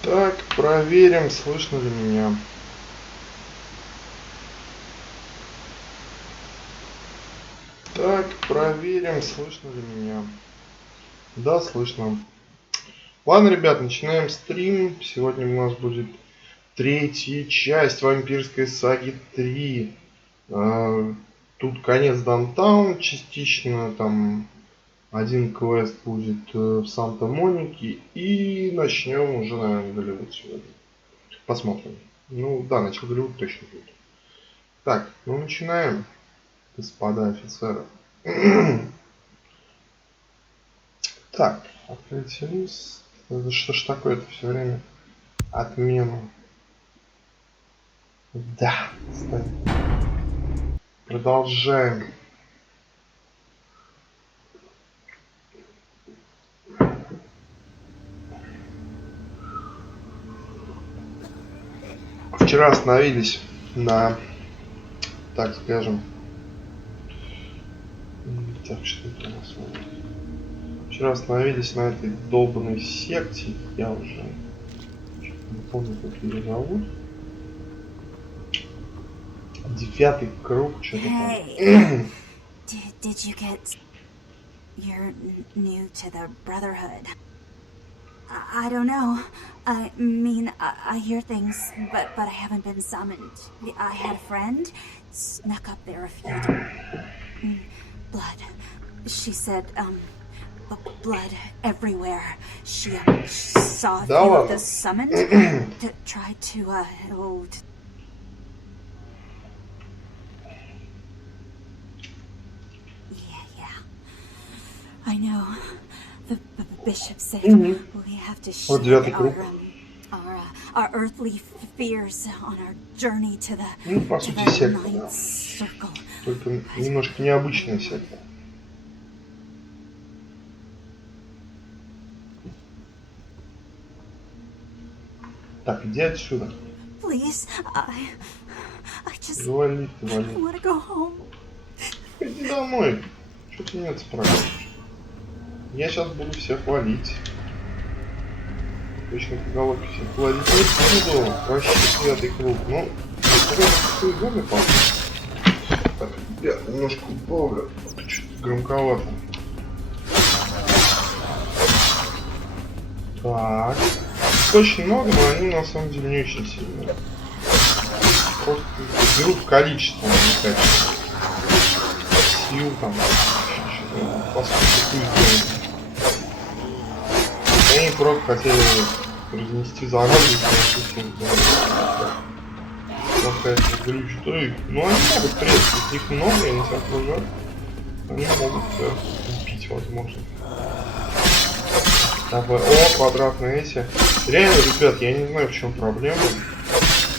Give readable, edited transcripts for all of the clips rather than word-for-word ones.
Так, проверим, слышно ли меня. Так, проверим, слышно ли меня. Да, слышно. Ладно, ребят, начинаем стрим. Сегодня у нас будет третья часть Вампирской саги 3. Тут конец Даунтаун частично, там один квест будет в Санта-Монике, и начнем уже, наверное, Голливуд сегодня. Посмотрим. Ну да, начало Голливуд точно будет. Так, ну начинаем, господа офицеры. Так, открыть лист. Это что ж такое-то все время? Отмена. Да, кстати. Продолжаем. Вчера остановились на, так скажем, так, что это у нас? Вчера остановились на этой долбанной секте. Я уже не помню, как ее зовут. 9-й круг, что-то там. Did you get... You're new to the Brotherhood. I don't know. I mean, I hear things, but I haven't been summoned. I had a friend, snuck up there a few times. Blood. She said, blood everywhere. She saw a few of the summoned to try to, Yeah. I know. The bishop said we have to share our earthly fears on our journey to the ninth circle. Только немножко необычная секта. Так, иди отсюда. Please, I just Вали. want to go home. Иди домой. Что ты меня спрашиваешь? Я сейчас буду всех валить. Точно по головке всех валить не буду. Вообще 9-й круг. Ну, Так, ребят, немножко убавлю. Что-то громковато. Так. Очень много, но они на самом деле не очень сильные. Просто берут количество, а не качество. Сил там. По сути, они просто хотели разнести заразу, какая-то глючь, что их. Ну они могут, в принципе, их много, они себя окружают. Они могут убить, возможно. Давай. О, квадратные эти. Реально, ребят, я не знаю, в чем проблема.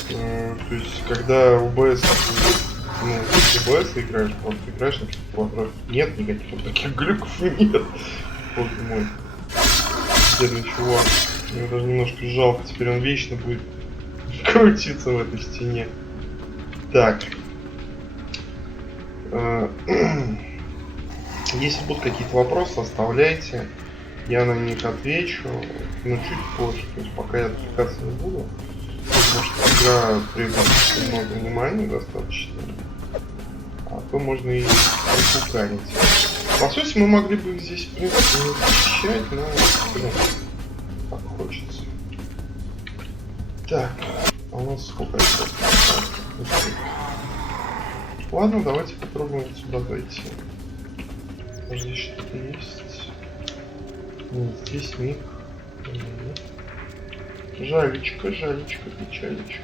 То есть, когда УБС, УБС играешь, просто играешь на каких-то квадратах. Нет никаких вот таких глюков, нет. Боже мой. Бедный чувак. Мне даже немножко жалко, теперь он вечно будет крутиться в этой стене. Так. Если будут какие-то вопросы, оставляйте. Я на них отвечу, но чуть позже. То есть пока я отвлекаться не буду. Потому что игра требует много внимания достаточно. А то можно и припуканить. По сути, мы могли бы их здесь, в принципе, не защищать, но блин, так хочется. Так, а у нас сколько осталось? Ладно, давайте попробуем сюда зайти. Здесь что-то есть. Нет, здесь них. Нет. Жалечка, жалечка, печалечка.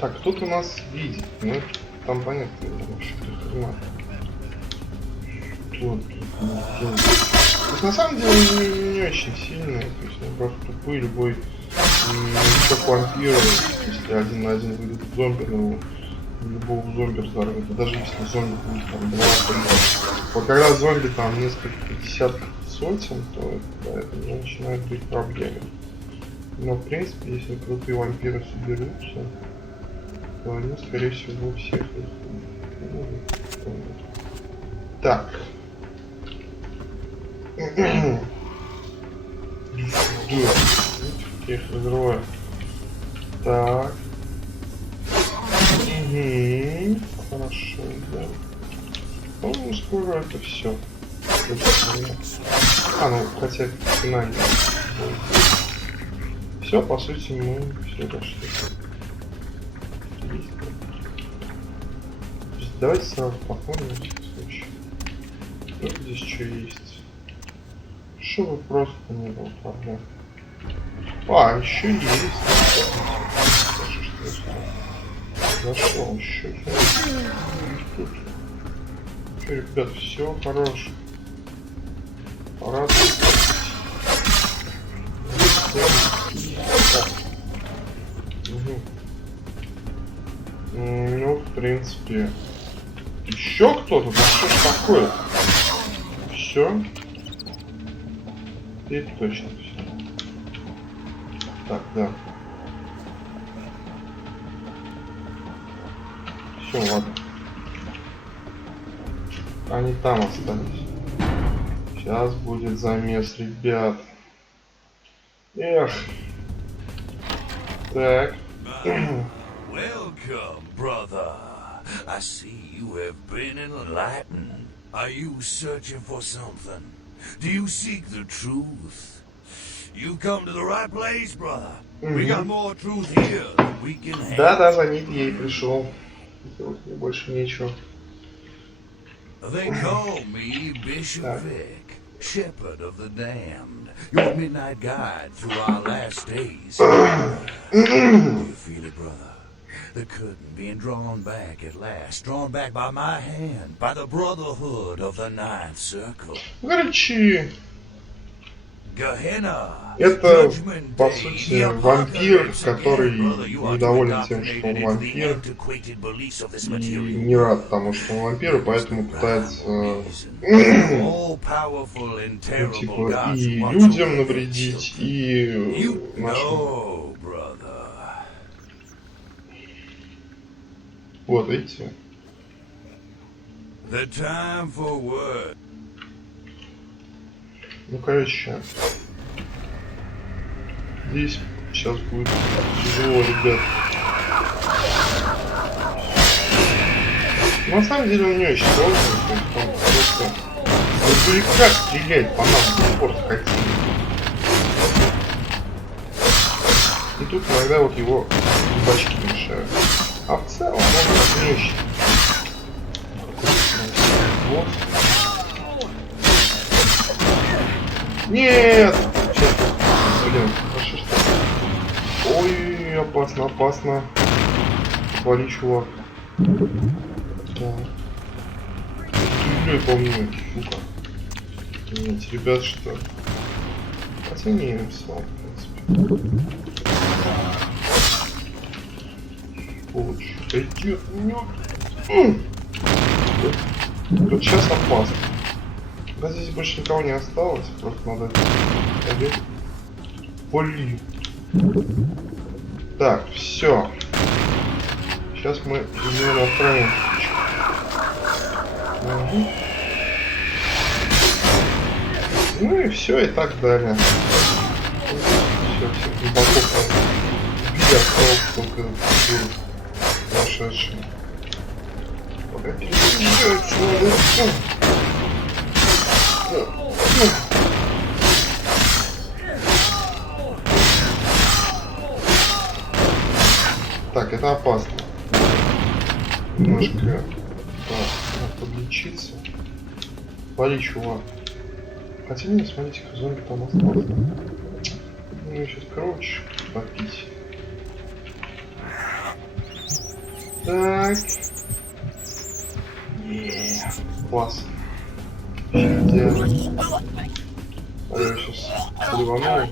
Так, кто-то нас видит. Ну, там понятно, что хрена. Что тут? То есть, на самом деле, не очень сильные. То есть, они просто тупые. Любой, как вампиры, если один на один выйдет зомби, ну, любого зомби разорвет. Даже если зомби будет там 2-3. Вот когда зомби там несколько десятков сотен, то да, это уже начинает быть проблемой. Но в принципе, если крутые вампиры соберутся, то они, скорее всего, всех их так. Я их разрываю. Так. Хорошо, да. Ну, скоро это все. А, ну, хотя финально. Все, по сути, мы все дошли. Давайте сразу походим в этом случае. Вот здесь что есть. Чтобы просто не было проблем. А, еще есть. Зашел еще. Тут. Что, ребят, все хорошо. Пора. Ну, в принципе. Еще кто-то? Да что ж такое? Все. И точно все. Так, да. Все, ладно. Они там остались. Сейчас будет замес, ребят. Эх. Так. Welcome, brother. I see you have been enlightened. Are you searching for something? Do you seek the truth? You come to the right place, brother. We got more truth here than we can handle. Да, за ней я и пришел. Делать мне больше нечего. They call me Bishop Vic, Shepherd of the Damned, your midnight guide through our last days. You feel it, brother? The curtain being drawn back at last, drawn back by my hand, by the brotherhood of the Ninth Circle. Короче, Gehenna. это, по сути, вампир, который недоволен тем, что он вампир, и не рад тому, что он вампир, и поэтому пытается, ну, типа, и людям навредить, и нашим. Вот, видите? Ну, короче, здесь сейчас будет тяжело, ребят. На самом деле он не очень сложный, то есть он просто издалека стреляет по нам в упор с хотим. И тут иногда вот его бачки мешают. А в целом он не очень. Вот. Нет! Сейчас. Блин, хорошо что. Ой, опасно, опасно. Вали, чувак. Да. Стреляй по мне, сука. Нет, ребят, что? Хотя не им сам, в принципе. Лучше идет. Вот сейчас опасно. Да здесь больше никого не осталось, просто надо побегать. Блин. Так, все. Сейчас мы его направим. Угу. Ну и все, и так далее. Все, глубоко убили, осталось только прошедший. Пока переключается, надо. Так, это опасно. Немножко надо подлечиться. Вали, чувак. Хотя не, смотрите-ка, зомби там остался. Ну, сейчас кровочек попить. Так. Класс. Идеально. А я сейчас плеванул.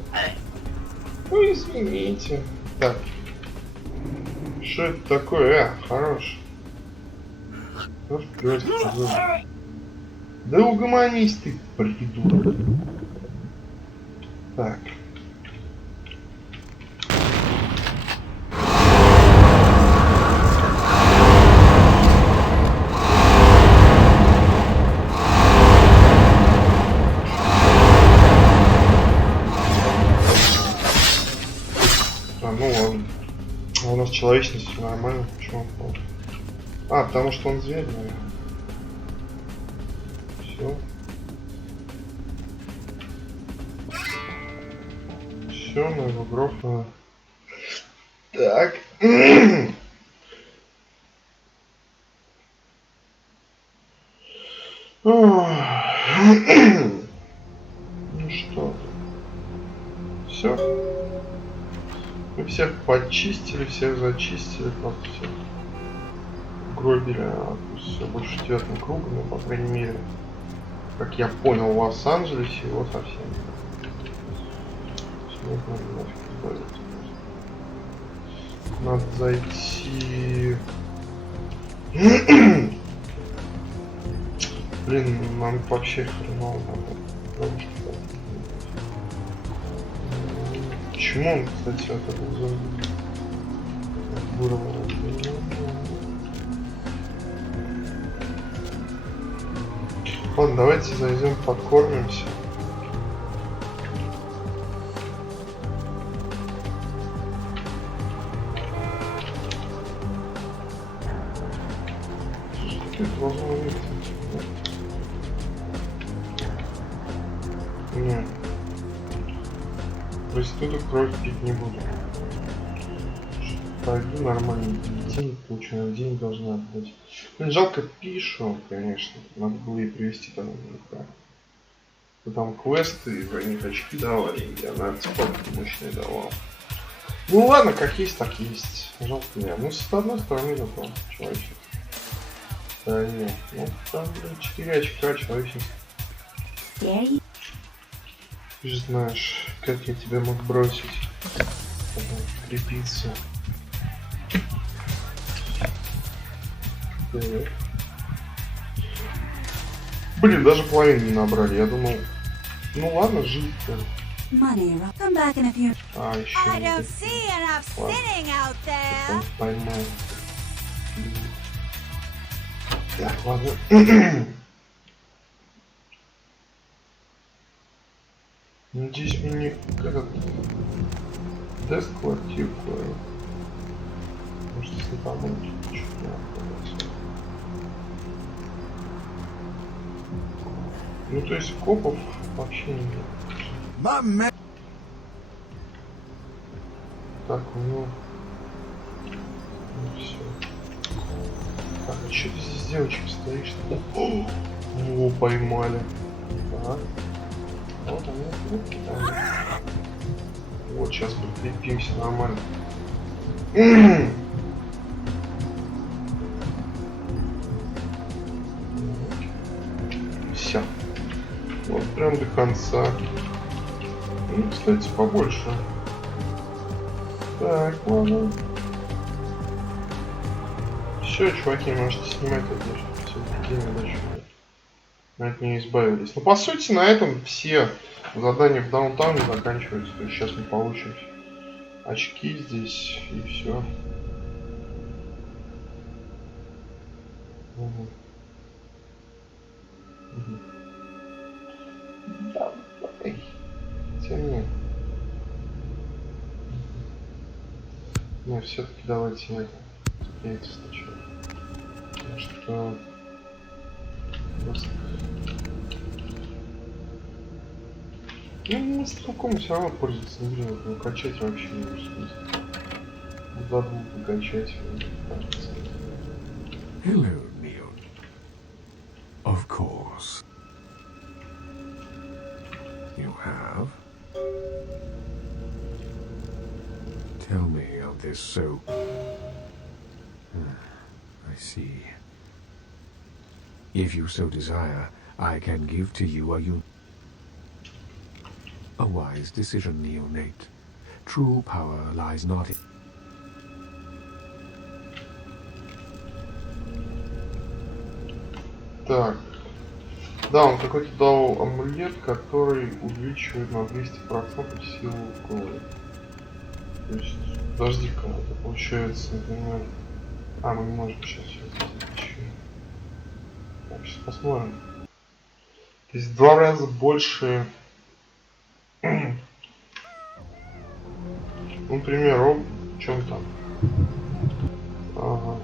Ну, извините. Так. Что это такое? Хорош. Хорош плевать, как зомби. Да угомонись ты, придурок. Так. Ну ладно. А у нас человечность все нормально. Почему он пал? А, потому что он зверь, наверное. Все. Все, на его грохнуло. Так. Ну что? Все. Мы всех почистили, всех зачистили, просто всех гробили, а все больше 9 кругом, но, по крайней мере, как я понял, в Лос-Анджелесе его совсем нет. Надо зайти. Блин, нам вообще хреново надо. Почему он, кстати, это был зомби? Вырвал. Ладно, давайте зайдем, подкормимся. Что это должно быть? Нет. Проституток кровь пить не буду. Пойду нормально. Денег получаю, денег должна отдать. Блин, жалко пишу, конечно. Надо было и привезти там иногда. Там квесты, в них очки давали, я на артефакт мощный давал. Ну ладно, как есть, так есть. Жалко меня. Ну, с одной стороны, зато человечек. Да нет, ну там 4 очка человечек. Ты же знаешь, как я тебя мог бросить. Крепиться. Так. Блин, даже половину не набрали. Я думал, ну ладно, жить-то. А, еще ладно. Поймал. Так, ладно. Надеюсь, мне не этот тест квартирку. Может, если там он чуть не остался. Ну, то есть копов вообще нет. Так, у него... Ну, все. Так, а что ты здесь, девочка, стоишь? О, поймали. Так. Вот они. Вот, сейчас прикрепимся нормально. Все. Вот прям до конца. Ну, кстати, побольше. Так, ладно. Все, чуваки, можете снимать одежду. Все, день дальше. Мы от нее избавились. Но по сути на этом все задания в Даунтауне заканчиваются. То есть сейчас мы получим очки здесь и все. Угу. Угу. Давай. Тяни. Не, все-таки давайте это. Эти сначала. Потому что... Ну, стрелком все равно пользоваться не будем, но качать вообще не может смысла. За двух покачать. Hello, Neil. Of course. You have? Tell me of this soap. I see. If you so desire, I can give to you a wise decision, neonate. True power lies not in... Так. Да, он какой-то дал амулет, который увеличивает на 200% силу крови. То есть, подожди-ка, это получается, например... А, мы не можем сейчас еще. Так, сейчас посмотрим. То есть в 2 раза больше... Ну, например, в чем там? Ага.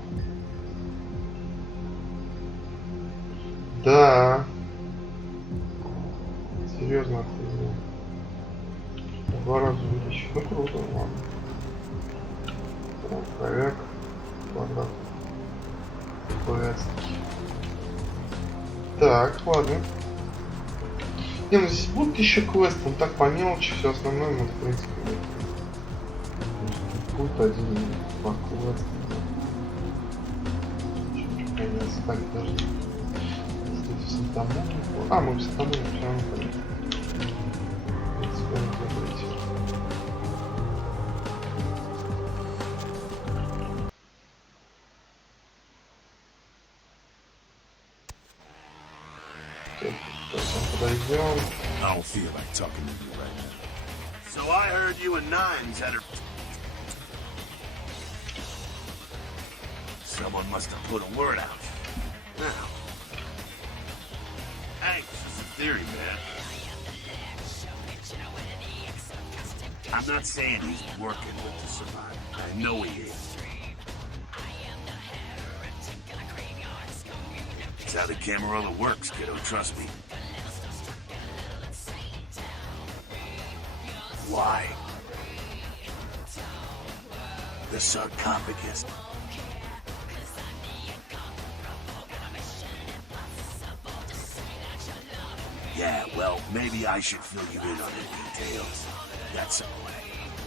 Да. Серьезно охренел. В 2 раза увеличить. Ну круто, ладно. Кровяк. Квадрат. Повязки. Так, ладно. Не, ну здесь будут еще квесты, но так по мелочи, все основное мы в принципе будет один, два квеста. Конец, так даже. Кстати, в Сантамоне. А, мы в Сантамоне все равно ходим. В принципе, не забыть. I don't feel like talking to you right now. So I heard you and Nines had her... Someone must have put a word out. Now. Hey, this is a theory, man. I'm not saying he's working with the survivor. I know he is. It's how the Camarilla works, kiddo, trust me. Why? The sarcophagus. Yeah, well, maybe I should fill you in on the details. That's all.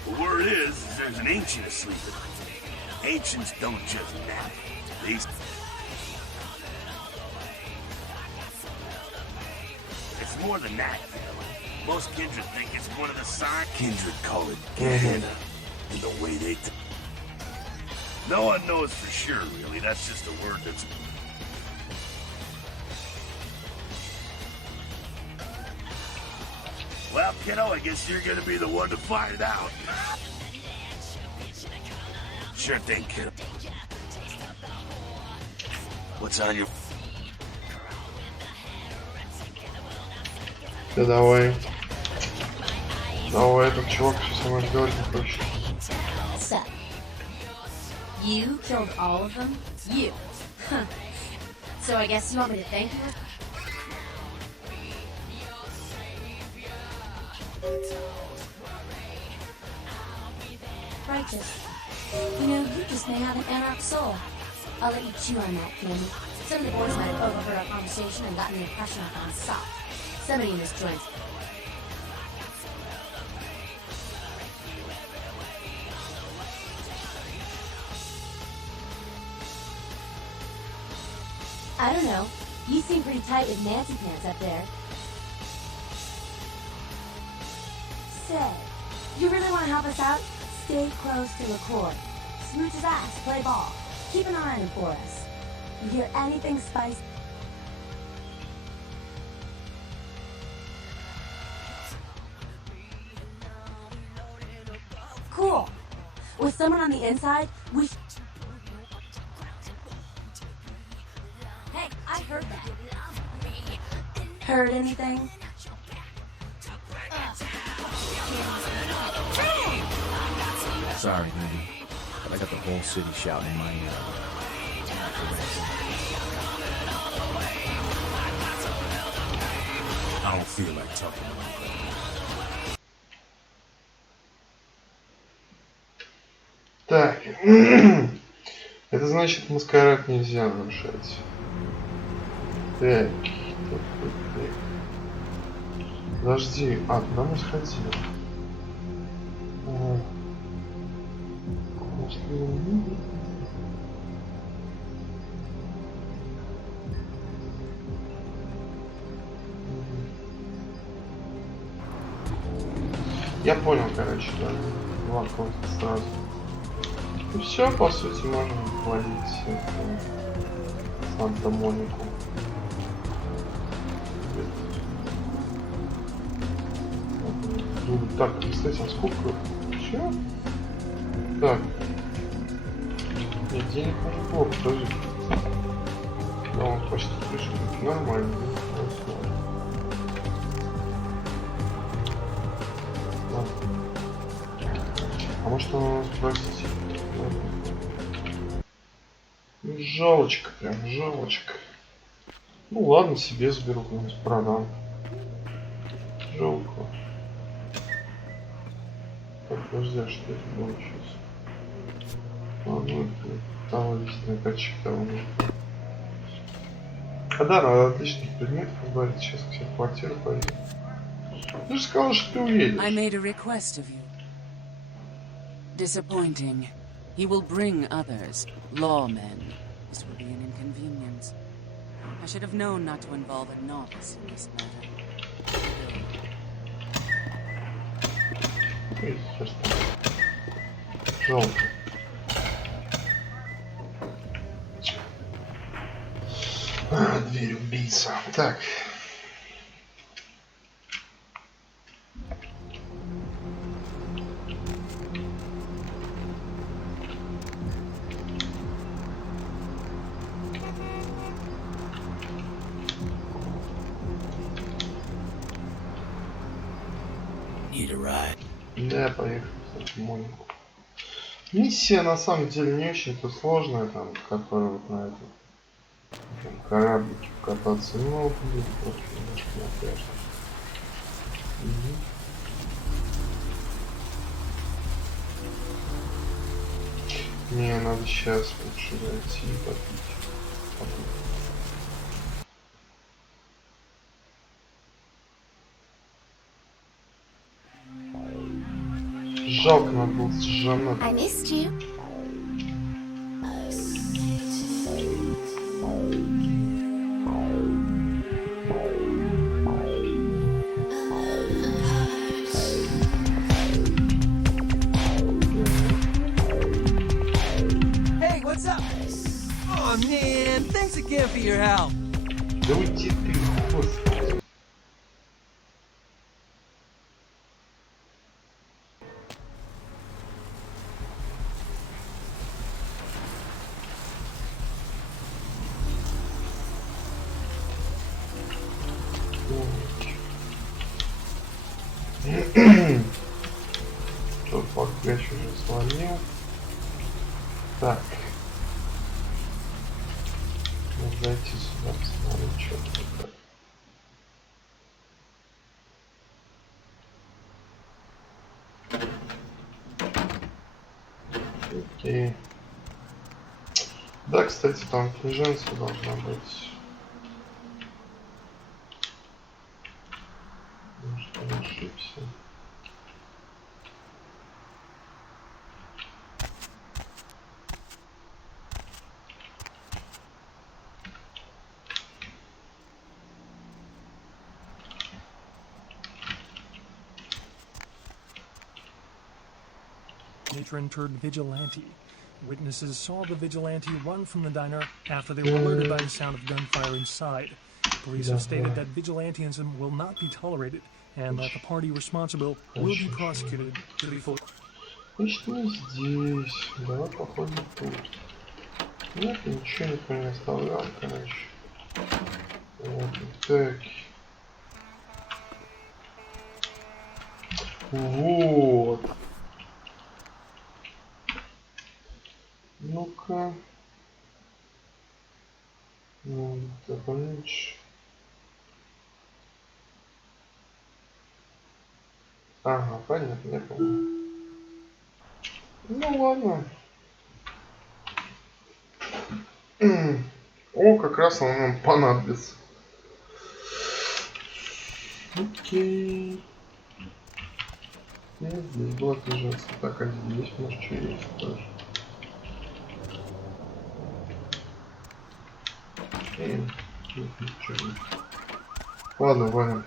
The word is there's an ancient asleep at night. Ancients don't just nap. It's more than that, you know. Most kindred think it's one of the signs. Kindred call it Gehenna, in the way they... No one knows for sure, really. That's just a word that's... Well, kiddo, I guess you're gonna be the one to find out. Sure thing, kiddo. What's on your... Да давай. Давай, этот чувак все со мной разговаривать не хочет. So, you killed all of them? You? Huh. So I guess you want me to thank you? Righteous. You know, you just may have an anarch soul. I'll let you chew on that, Candy. Some of the boys might have overheard our conversation and gotten the impression I've gone soft. Somebody in this joint. I don't know. You seem pretty tight with Nancy Pants up there. Say, you really want to help us out? Stay close to LaCour. Smooch his ass, play ball. Keep an eye on him for us. You hear anything spicy? Cool. With someone on the inside, we... Hey, I heard that. Heard anything? Sorry, baby, but I got the whole city shouting in my ear. I don't feel like talking about that. Так, это значит, маскарад нельзя нарушать. Так, подожди, куда мы сходили? Я понял, короче, да. Два кода сразу. И все, по сути, можно вводить Санта-Монику. Так, кстати, а сколько? Все? Так. Нет, денег уже было, подожди. Да, он почти пришел. Нормально. А может он у нас просить? Жалочка, прям жалочка. Ну ладно, себе заберу, куда-нибудь продам. Жалко. Так, подожди, а что это было сейчас? Ладно, того личный качек того нет. А да, надо отличных предметов избавить. Сейчас к себе в квартиру пойдем. Ты же сказал, что ты уедешь. I made a request of you. Disappointing. He will bring others, lawmen. This will be an inconvenience. I should have known not to involve a novice in this matter. Жалко. Дверь убийца. Так. Да, поехали, кстати, Монику. Миссия на самом деле не очень-то сложная, там, которая вот на этом кораблике кататься, но будет просто немножко напряжно. Мне надо сейчас лучше зайти и попить. Жалко, надо было с Жанной. I missed you. Hey, what's up? Oh man, thanks again for your help. Да уйди ты, господи. Тот пакет уже сломил. Так. Надо зайти сюда, посмотреть, что тут как. Окей. Да, кстати, там книженция должна быть. Может, я ошибся. Matron turned vigilante. Witnesses saw the vigilante run from the diner after they were alerted by the sound of gunfire inside. Police have stated that vigilantism will not be tolerated and that the party responsible will be prosecuted to the full. Точно здесь. Давай походим тут. Нет, ничего никто не оставлял, короче. Вот, так. Вот. Ну-ка. Ну, так, помнишь? Ага, понятно, я понял. Ну ладно. О, как раз он нам понадобится. Окей. Нет, здесь была книженца. Так, а здесь может что есть тоже. Ничего нет. Ладно, валим.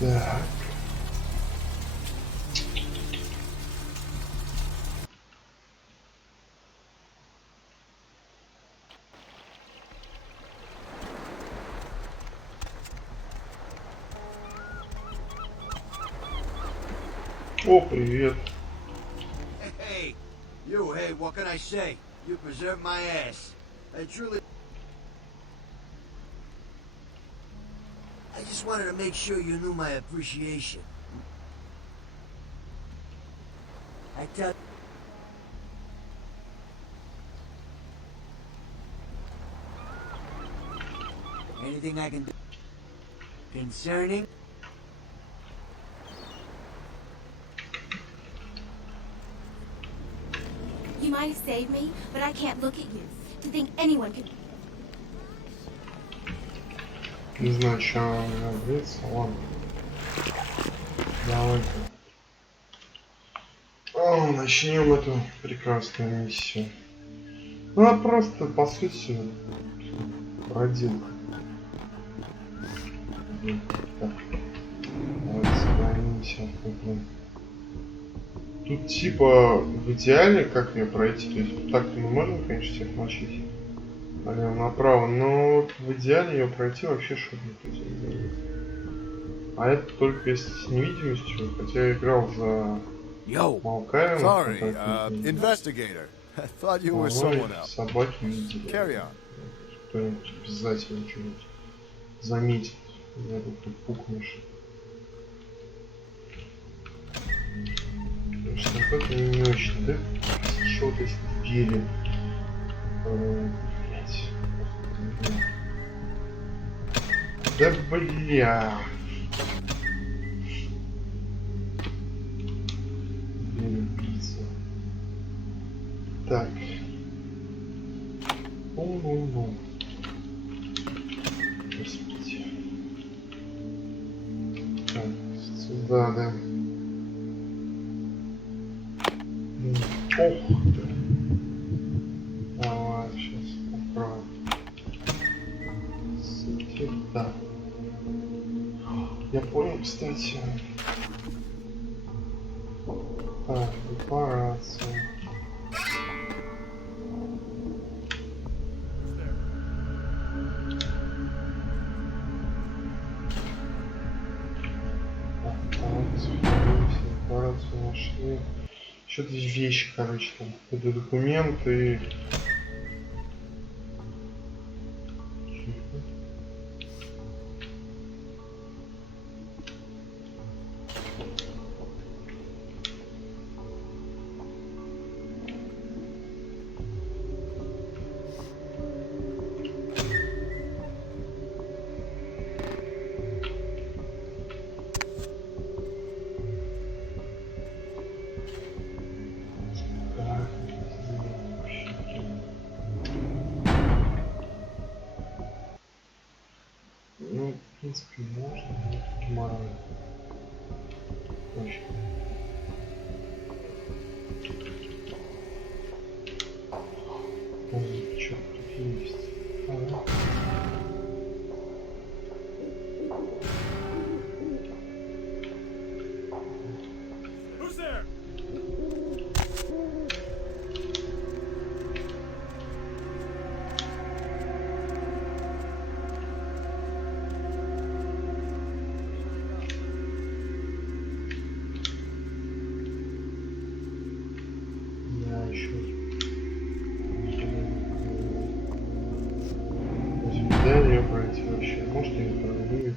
Так. О, привет. Hey, you, hey, what can I say? You preserved my ass. I truly... I just wanted to make sure you knew my appreciation. I tell... Anything I can do? Concerning? You might have saved me, but I can't look at you. To think anyone could... Не знаю, что она говорится. Ладно. Давайте. О, начнем эту прекрасную миссию. Ну, она просто, по сути, проделка. Так. Давайте сохранимся. Тут типа в идеале, как мне пройти, то есть так-то мы можем, конечно, всех мочить налево направо, но в идеале ее пройти вообще шутник. А это только если с невидимостью, хотя я играл за Малкаем. Sorry, investigator. I thought you were someone else. Собаки видели. Carry on. Кто-нибудь обязательно что-нибудь заметит. Я тут пукнешь. Что как не очень, да? Что-то из двери. Блять. Да бля. Так. Бум-бум-бум. Господи. Так, сюда, да. Ох ты. Давай, сейчас попробуем. Да. Я понял, кстати. Так, репарация. Так, Что-то вещи, короче, там. Это документы. Ну, в принципе, можно, но геморрой. Очень. Что тут есть? Ага.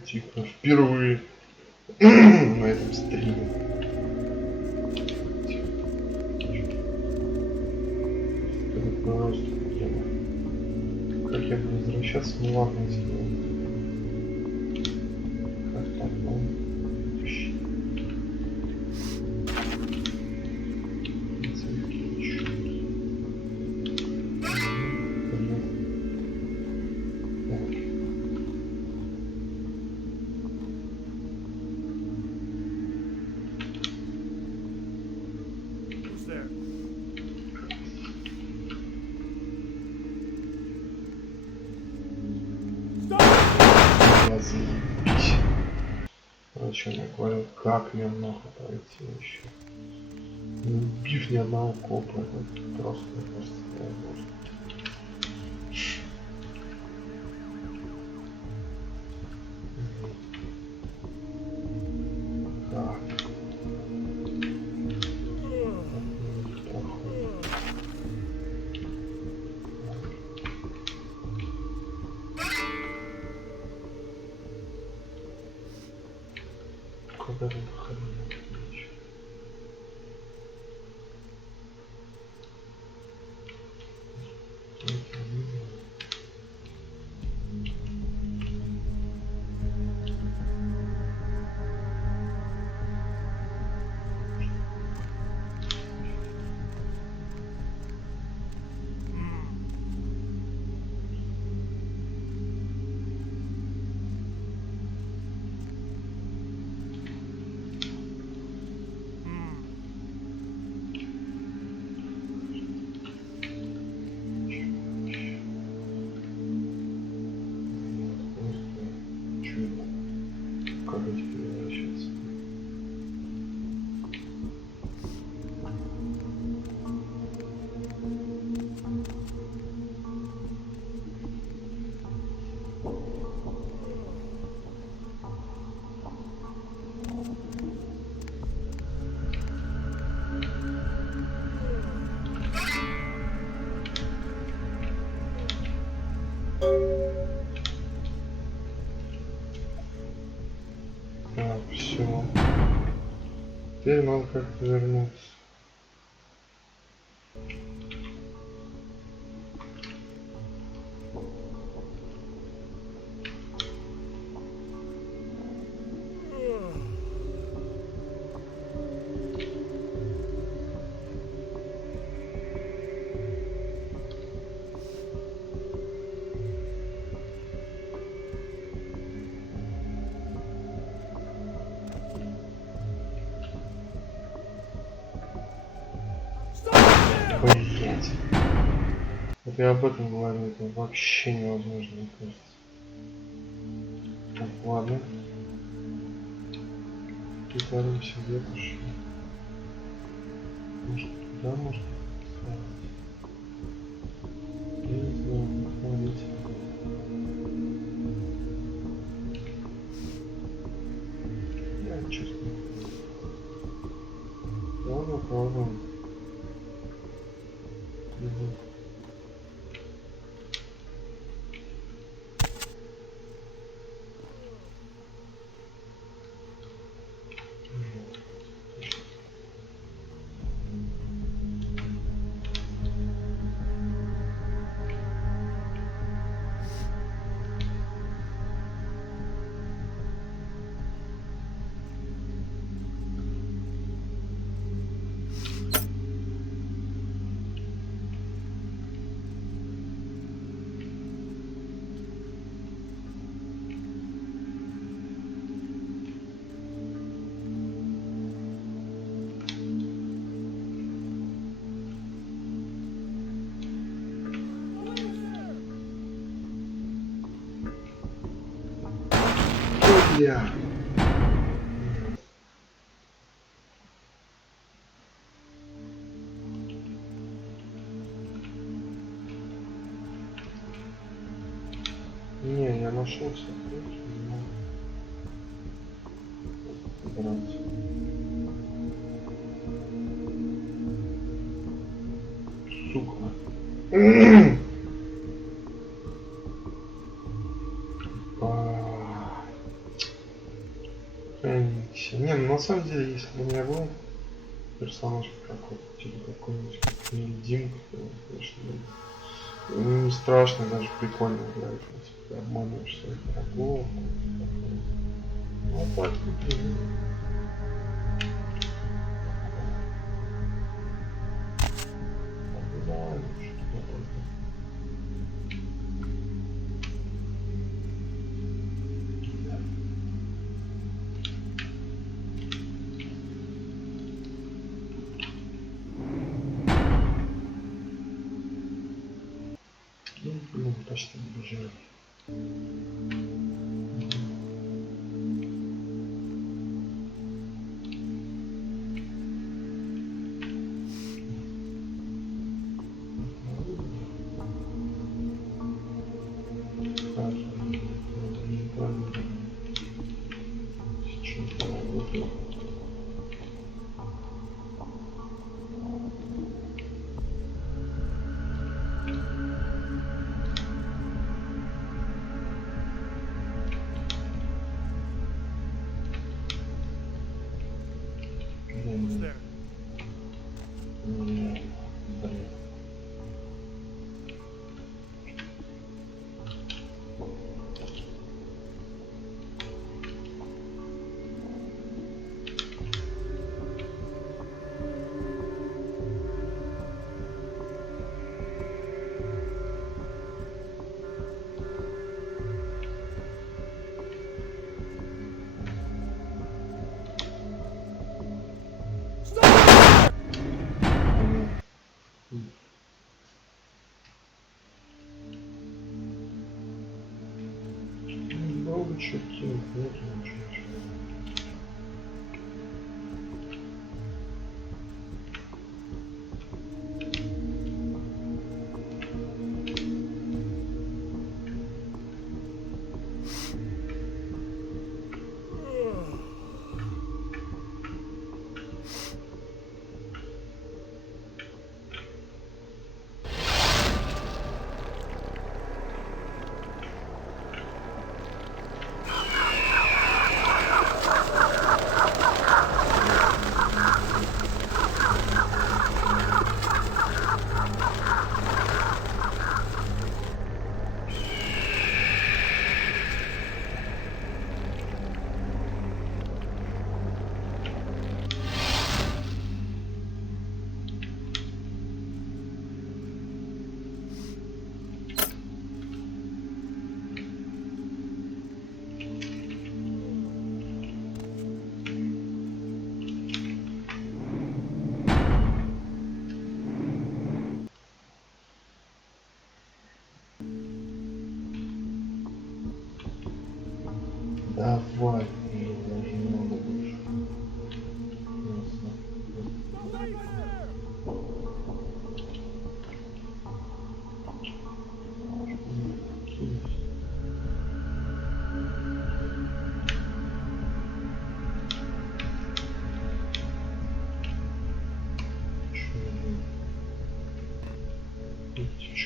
Тихо, впервые на этом стриме. Это просто тема. Как я буду возвращаться, ну ладно, если как потом. Короче, я говорю, как мне много пройти еще. Не убив ни одного копа, это просто невозможно. Так. Куда же выходить? Так, все. Теперь надо как-то вернуться. Блять. Вот я об этом говорю, это вообще невозможно, мне кажется. Так, ладно. Притворимся где-то, что... Может, туда можно сходить? Я не знаю, посмотрите. Я чувствую. Ладно, Давай. Бля. Не, я нашел секрет, но... Убрать. Сука. Не, ну на самом деле, если бы у меня был персонаж какой-то, типа какой-нибудь Димка, то, конечно, не страшно, даже прикольно играть, если ты обманываешь своих врагов. Ну, так, например. Да, что такое. Ну, почти добежали. Долго что-то нет, ничего.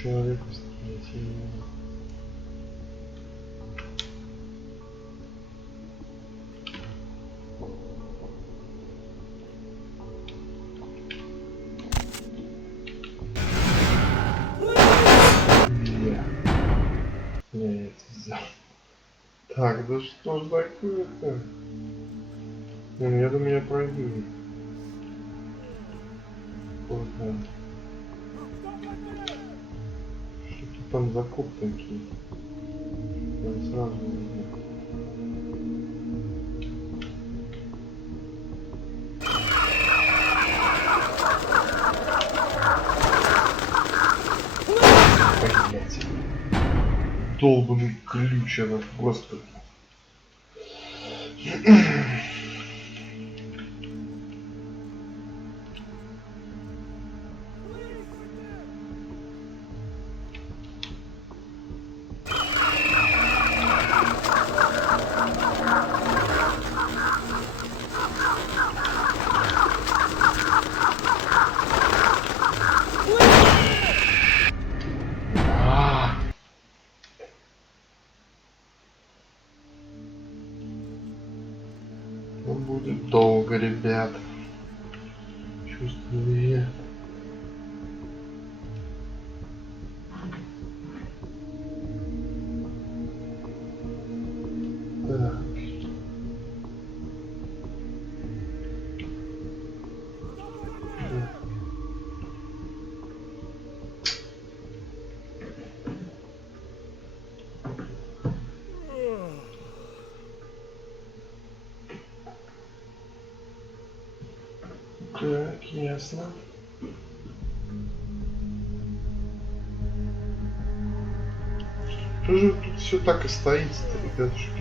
человека строительного. Я это взял. Так, да что ж такое-то? Я думаю, я пройду. Что-то там закуп такие. Я сразу не знаю. Блять. Долбанный ключ этот, господи. Будет долго, ребят. Чувствую я. Так. Так, ясно. Что же тут все так и стоит-то, ребятушки?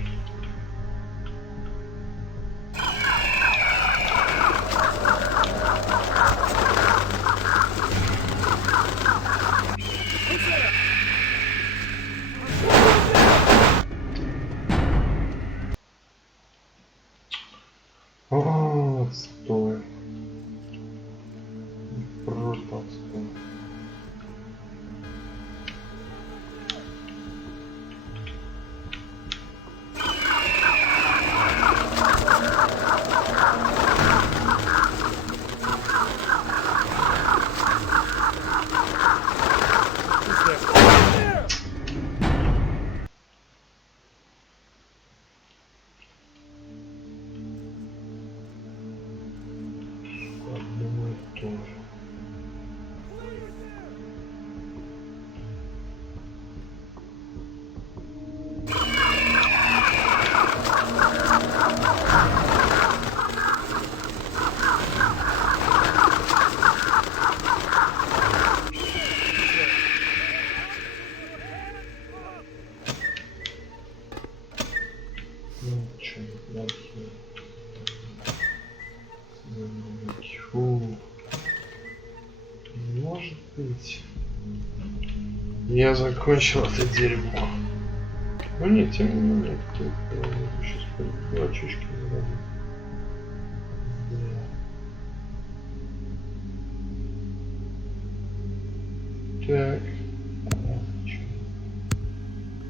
О, отстой. Просто отстой. Может быть. Я закончил это дерьмо. Ну нет, тем не менее, сейчас пойду очечки заработаю. Так.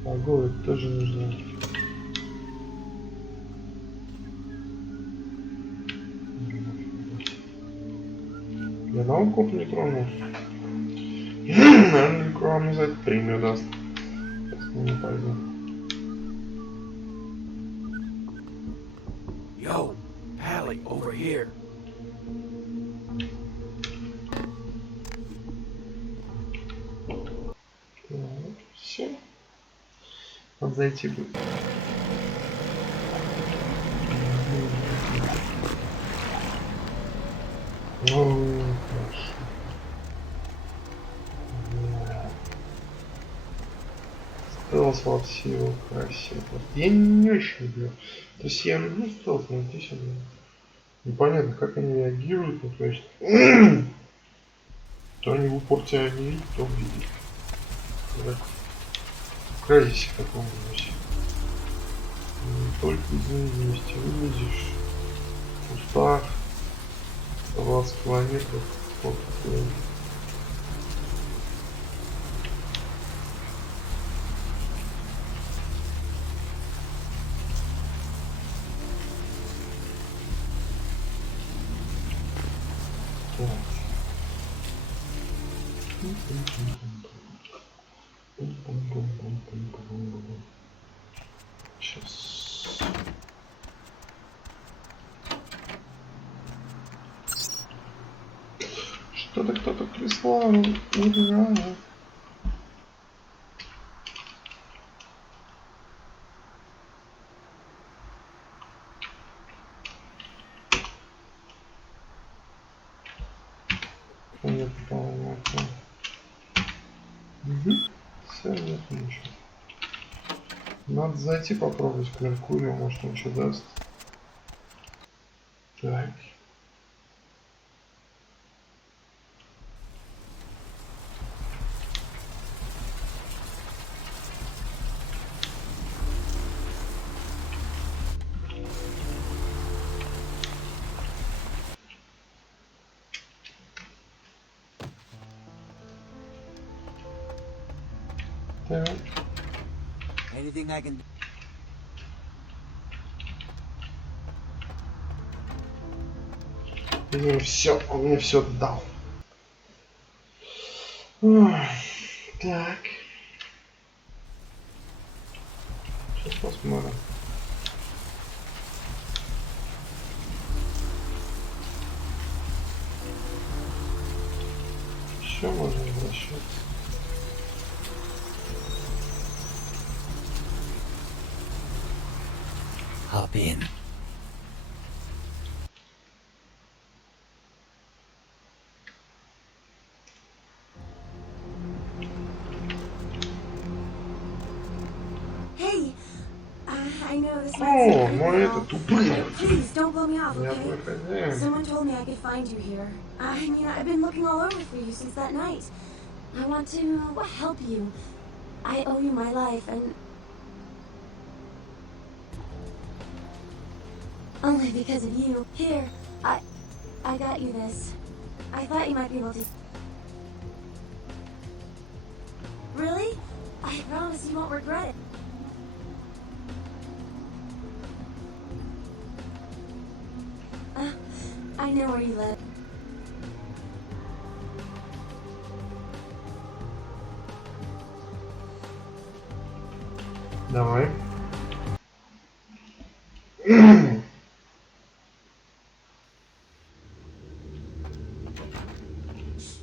Ого, это тоже нужно. Я на укоп не тронул. Наверное, Кром мне за это премию даст. Не пойду. Yo, Hallie, over here. Все. Надо зайти будет. Ну, хорошо. Стелс во всей его красе. Я не очень люблю. То есть я люблю стелс, но здесь непонятно, как они реагируют. Ну, то есть то они в упор тебя не видят, то видят. В кризисе каком-нибудь. Не только из невидимости вылезешь. Устав. 20 километров. Вот, Сейчас. Что-то кто-то прислал. Ура! Нет, понятно. Угу. Все, нет ничего. Надо зайти попробовать к Меркурию, может он что даст. Так. Так. Anything I can do? Видимо, все, он мне все дал. Ой, так. Сейчас посмотрим. Еще можно возвращаться. Hop in. Hey, I know this might О, seem ну creepy, это тупые. Please don't blow me off, Я okay? твой хозяин. Someone told me I could find you here. I mean, I've been looking all over for you since that night. I want to help you. I owe you my life, and only because of you. Here, I got you this. I thought you might be able to. Really? I promise you won't regret it. I know where you live. Давай.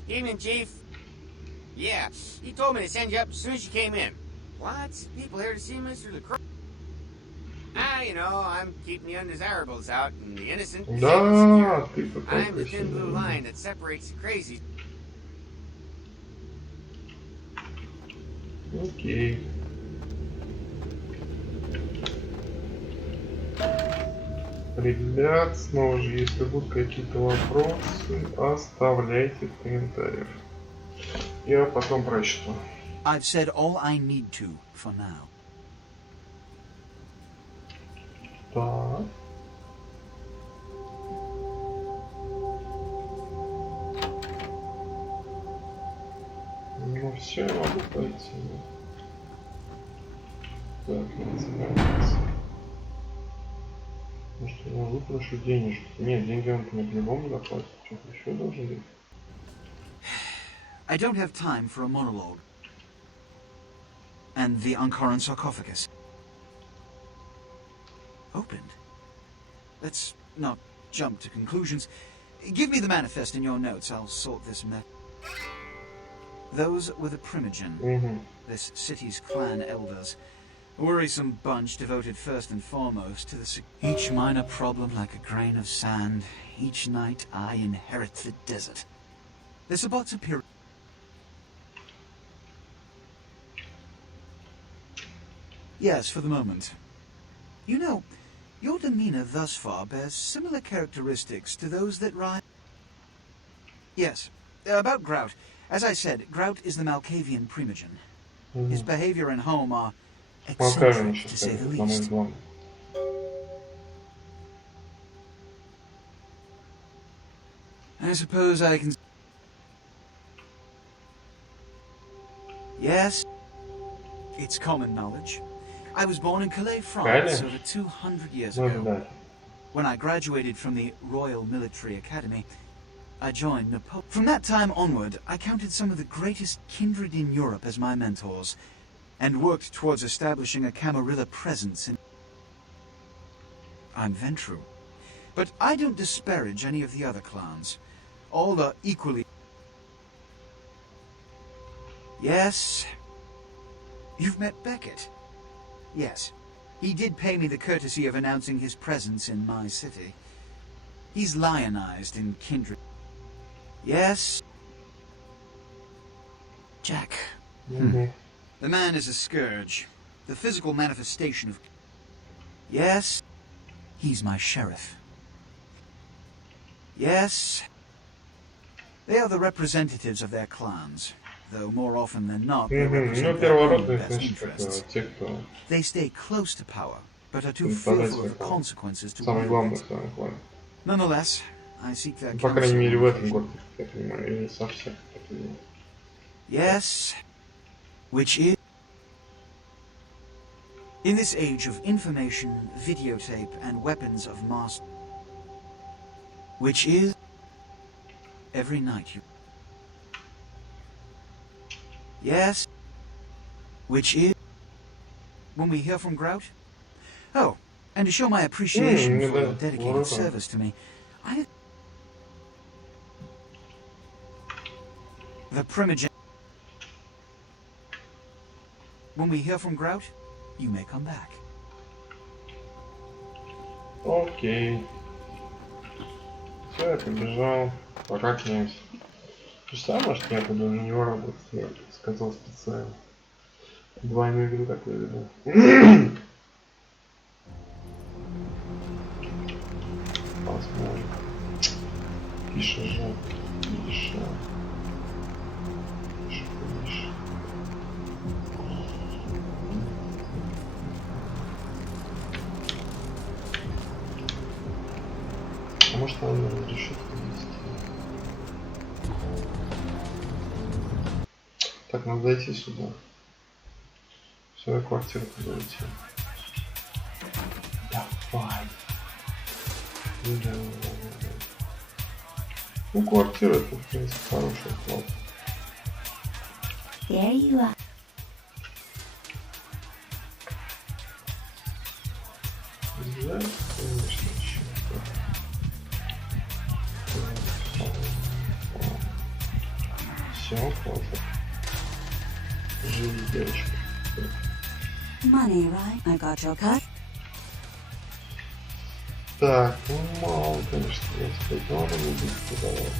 Evening, Chief. Yeah, he told me to send you up as soon as you came in. What? People here to see Mr. LaCroix? Ah, you know, I'm keeping the undesirables out and the innocent safe Да, and ты secure. I'm the такой thin blue красивый. line that separates the crazy. Окей. Ребят, снова же, если будут какие-то вопросы, оставляйте в комментариях. Я потом прочту. I've said all I need to for now. Так. Ну все, я могу пойти. Так, называется. Может, я выпрошу денежки? Нет, деньги он мне по-любому заплатит. Что-то еще должен быть. I don't have time for a monologue. And the Ankaran sarcophagus. Opened. Let's not jump to conclusions. Give me the manifest in your notes. I'll sort this mess. Those were the Primogen, this city's clan elders. A worrisome bunch devoted first and foremost to the... Each minor problem like a grain of sand. Each night I inherit the desert. The Sabbats appear... Yes, for the moment. You know, your demeanor thus far bears similar characteristics to those that rise... Yes, about Grout. As I said, Grout is the Malkavian Primogen. His behavior and home are eccentric, to say the least. I suppose I can... Yes, it's common knowledge. I was born in Calais, France, over 200 years ago. When I graduated from the Royal Military Academy, I joined Napoleon. From that time onward, I counted some of the greatest kindred in Europe as my mentors, and worked towards establishing a Camarilla presence in... I'm Ventru. But I don't disparage any of the other clans. All are equally... Yes. You've met Beckett. Yes. He did pay me the courtesy of announcing his presence in my city. He's lionized in kindred. Yes. Jack. Mm-hmm. The man is a scourge. The physical manifestation of... Yes. He's my sheriff. Yes. They are the representatives of their clans, though more often than not they represent their own best interests. They stay close to power, but are too fearful of the consequences to wield it. Nonetheless, I seek their counsel. Yes. Which is... In this age of information, videotape, and weapons of mass... Which is... Every night you... Yes. Which is... When we hear from Grout? Oh, and to show my appreciation for your dedicated service to me, I... The Primogen... When we hear from Grout, you may come back. Окей. Все, я побежал. Пока, князь. То же самое, что я буду на него работать, я сказал специально. Двойную игру такую веду. Посмотрим. Пиша же. Пиша. А может, она разрешит вывести. Так, надо дойти сюда. Сюда квартиру подойти. Давай. Ну, квартира это, в принципе, хорошая плата. There you are. Да, конечно, чё-то. Все, хватит. Живи, девочка. Money, right? I got your cut. Так, ну мало, конечно, я сказать, но надо не будет подавать.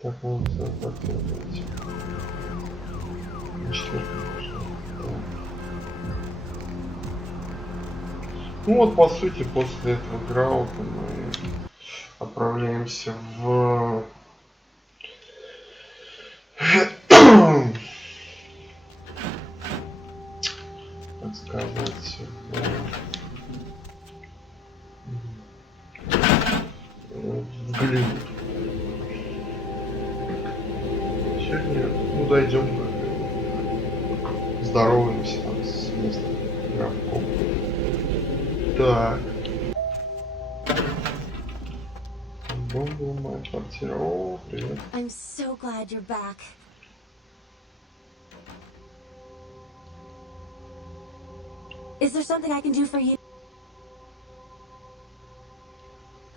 Так, надо сделать квартиру дойти. На четвертый пошел. Ну вот, по сути, после этого граута мы отправляемся в... так сказать, в Голливуд. Сегодня, ну, дойдем до... Здороваемся там с местным игроком. Так. Бомба, моя квартира. О, привет. I'm so glad you're back. Is there something I can do for you?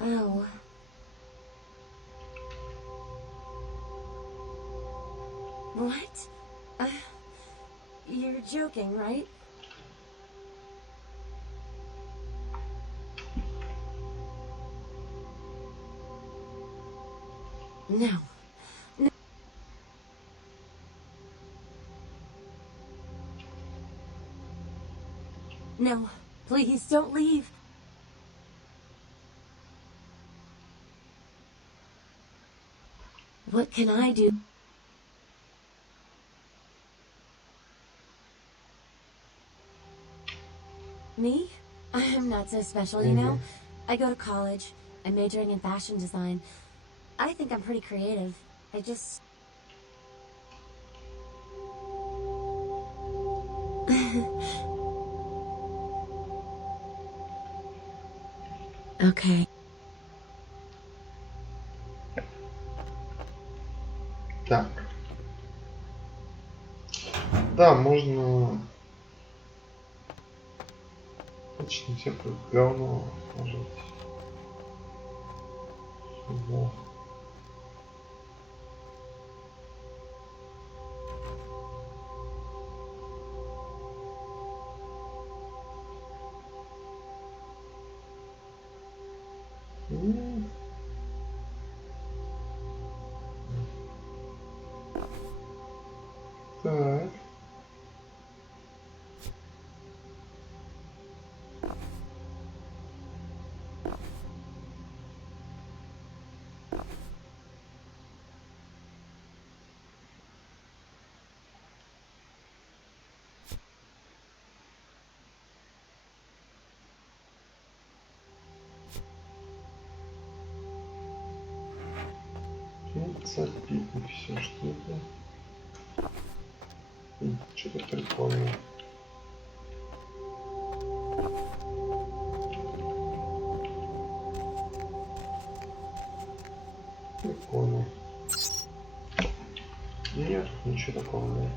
Oh. What? You're joking, right? No. No. No, please don't leave. What can I do? Me? I'm not so special, you know? I go to college. I'm majoring in fashion design. I think I'm pretty creative. I just... Okay. Так. Да, можно... Точно всякое говно сложить. Да. Так. Запитывать все, что это. Что-то прикольное. Прикольно. Нет, ничего такого нет.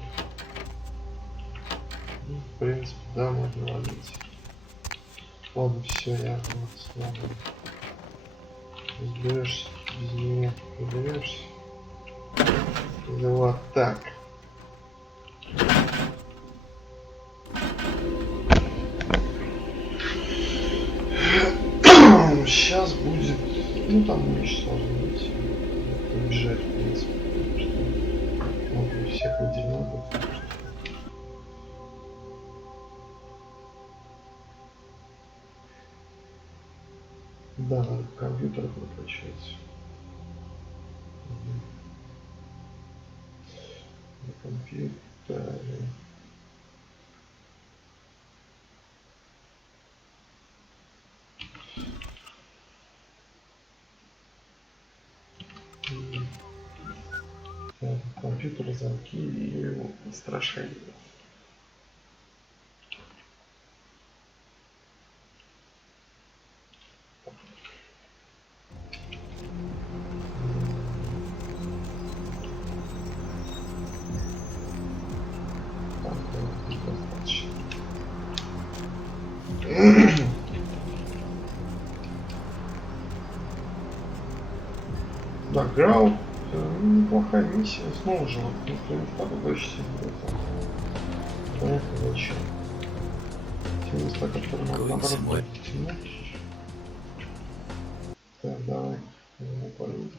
В принципе, да, можно ловить. Ладно, все, я ладно. Разберешься без меня, разберешься. Вот так. Сейчас будет, ну там меньше сложно быть, убежать в принципе, что могу всех выделять. Да, надо компьютер прокачать. На компьютере. Компьютер, замки и устрашение. Да, Грау, неплохая миссия, снова же вот места побольше сидит. Понятно зачем. Те места, которые надо наоборот тянуть. Так, давай, полюбим.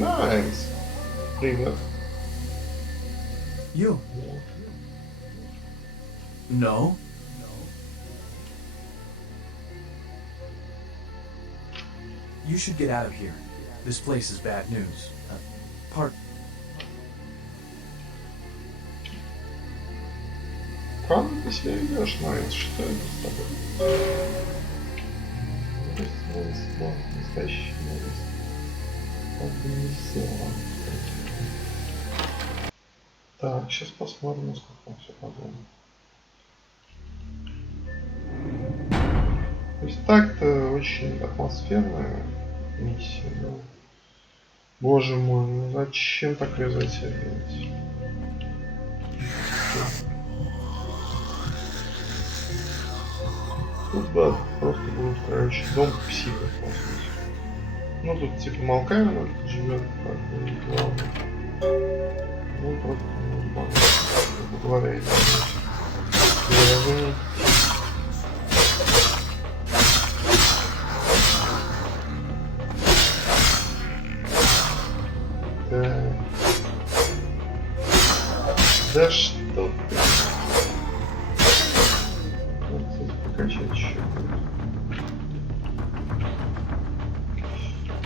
Найс! Привет. You? No? You should get out of here. This place is bad news. Правда ты себя ведешь, Найс? Что это с тобой? Настоящий новость. Как бы не сделано. Так, сейчас посмотрим, насколько все подобно. То есть так-то очень атмосферная миссия, да? Боже мой, ну зачем так резать себя делать? Тут, да, просто будут, короче, дом психов, по сути. Ну, тут типа Малкавина живет, как бы, главное. Ну, просто не могу говорить. Да. Да что ты? Вот покачать еще.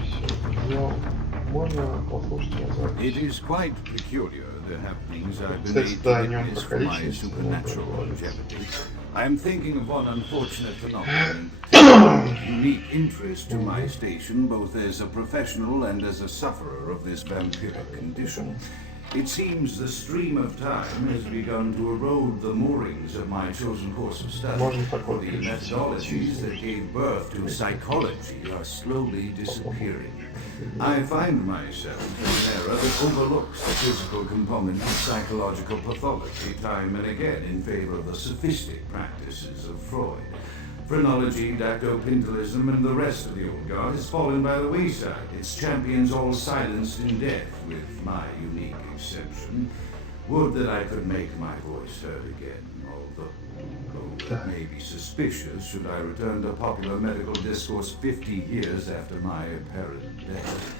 Все, взял. Можно послушать назад. It is quite peculiar, the happenings I've been able to witness for my supernatural longevity. I am thinking of one unfortunate phenomenon of unique interest to my station, both as a professional and as a sufferer of this vampiric condition. It seems the stream of time has begun to erode the moorings of my chosen course of study. For the methodologies that gave birth to psychology are slowly disappearing. I find myself in an era that overlooks the physical component of psychological pathology time and again in favor of the sophistic practices of Freud. Phrenology, dactylpintolism, and the rest of the old guard has fallen by the wayside, its champions all silenced in death, with my unique exception. Would that I could make my voice heard again, although it may be suspicious should I return to popular medical discourse 50 years after my apparent death.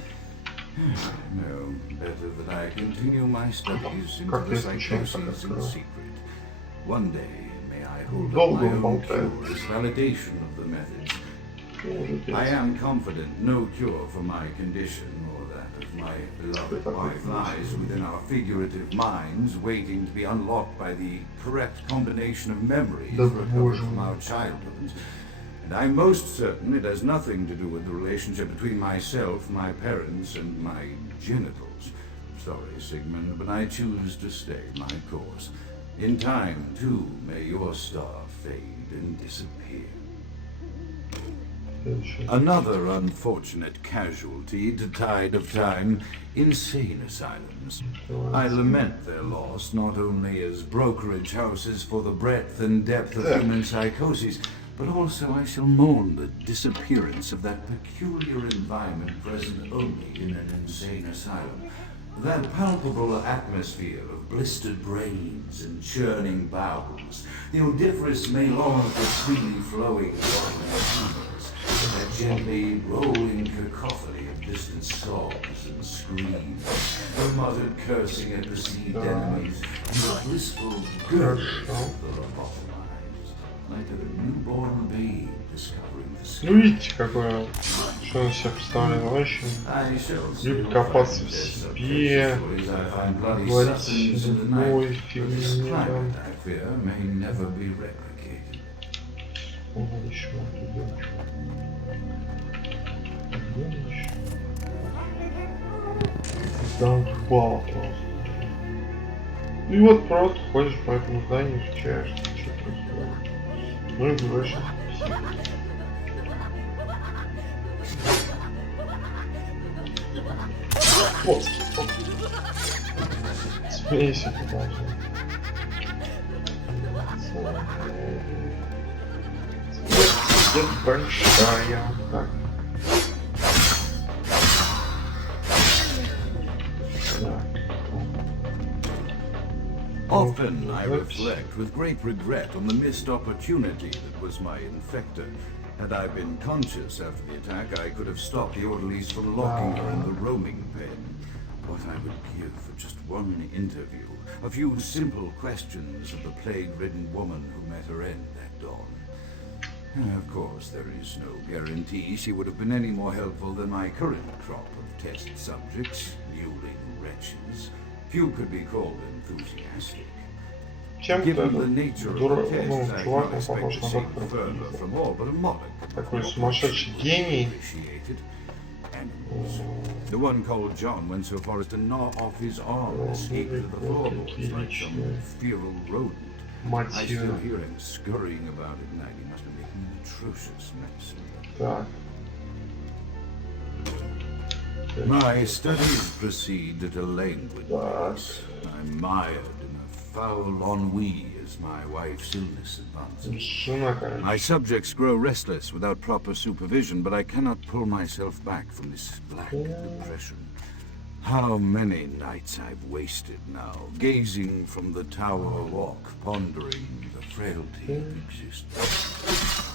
No, better that I continue my studies into the psychoses in secret. One day, I hold up my own cure as validation of the methods. I am confident no cure for my condition or that of my beloved wife lies within our figurative minds, waiting to be unlocked by the correct combination of memories recovered from our childhoods. And I'm most certain it has nothing to do with the relationship between myself, my parents, and my genitals. Sorry, Sigmund, but I choose to stay my course. In time, too, may your star fade and disappear. Another unfortunate casualty to tide of time, insane asylums. I lament their loss not only as brokerage houses for the breadth and depth of human psychoses, but also I shall mourn the disappearance of that peculiar environment present only in an insane asylum. That palpable atmosphere of blistered brains and churning bowels, the odoriferous melange of freely flowing humors, that gently rolling cacophony of distant sobs and screams, the muttered cursing at perceived enemies, and the blissful gurgle of the lobotomized, like a newborn babe discovering the sky. Ну видите, какое, что он себя представляет, он очень любит копаться в себе, говорить с любой фигней. Ого, еще эту девочку. Даунтаун просто. И вот просто ходишь по этому зданию, изучаешь, что происходит. Ну и говоришь. Вот. Смейся, подожди. Смерть большая. Так. Often I reflect with great regret on the missed opportunity that was my infector. Had I been conscious after the attack, I could have stopped the orderlies from locking her in the roaming pen. What I would give for just one interview, a few simple questions of the plague-ridden woman who met her end that dawn. Of course, there is no guarantee she would have been any more helpful than my current crop of test subjects, mewling wretches. Few could be called enthusiastic. Given the nature of the test, I cannot expect to see further from all but a modern. Такой сумасшедший гений. The one called John went so far as to gnaw off his arm and escape to the floorboards like some feral rodent. I still hear him scurrying about at night. He must be making an atrocious mess. Так. My studies proceed at a languid pace. I'm mired in a foul ennui as my wife's illness advances. My subjects grow restless without proper supervision, but I cannot pull myself back from this black depression. How many nights I've wasted now, gazing from the tower walk, pondering the frailty of existence.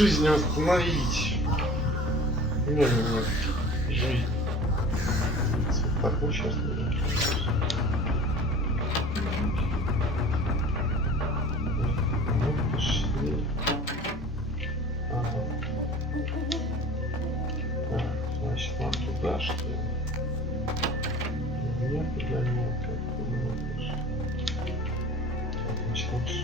жизнь восстановить. Нет, жизнь. Так, ну сейчас. Ну, пошли. Ага. Так, значит, нам туда, что ли? Нет, туда нет, как-то не пошли. Так, значит, нам сюда.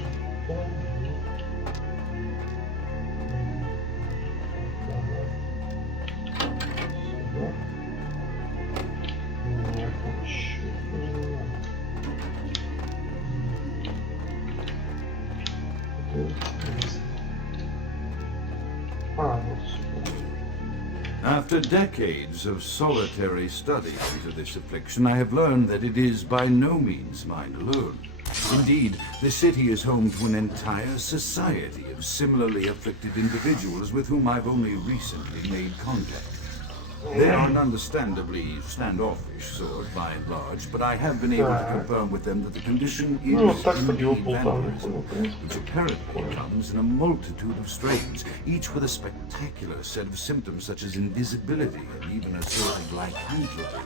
After decades of solitary study into this affliction, I have learned that it is by no means mine alone. Indeed, the city is home to an entire society of similarly afflicted individuals with whom I've only recently made contact. They are understandably standoffish, sort, by and large, but I have been able to confirm with them that the condition is indeed vampirism, which apparently comes in a multitude of strains, each with a spectacular set of symptoms such as invisibility and even a sort of lycanthropy.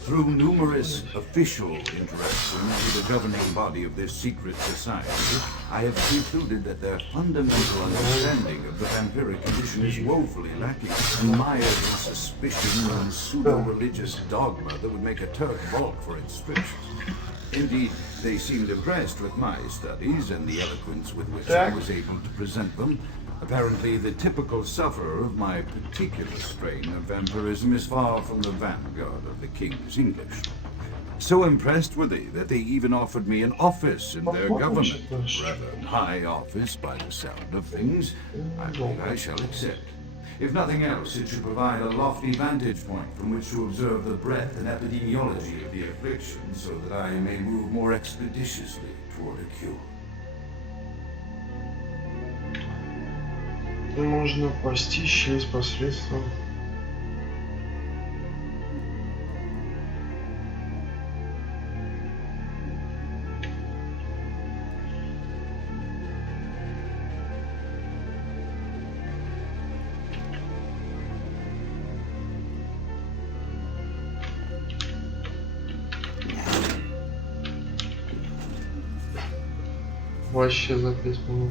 Through numerous official interactions with the governing body of this secret society, I have concluded that their fundamental understanding of the vampiric condition is woefully lacking, and mired in suspicion and pseudo-religious dogma that would make a Turk balk for inscriptions. Indeed, they seemed impressed with my studies and the eloquence with which I was able to present them. Apparently, the typical sufferer of my particular strain of vampirism is far from the vanguard of the King's English. So impressed were they that they even offered me an office in their government, rather an high office by the sound of things. I believe I shall accept. If nothing else, it should provide a lofty vantage point from which to observe the breadth and epidemiology of the affliction, so that I may move more expeditiously toward a cure. Можно постичь через посредством вообще запись по-моему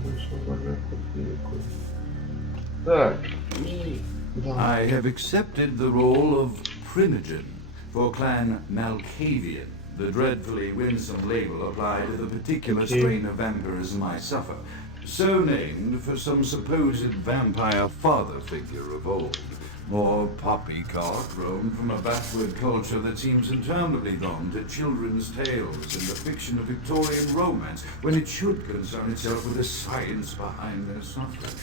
великую. Так, I have accepted the role of Primogen for Clan Malkavian, the dreadfully winsome label applied to the particular strain of vampirism I suffer, so named for some supposed vampire father figure of old, or poppycock grown from a backward culture that seems interminably drawn to children's tales and the fiction of Victorian romance, when it should concern itself with the science behind their suffering.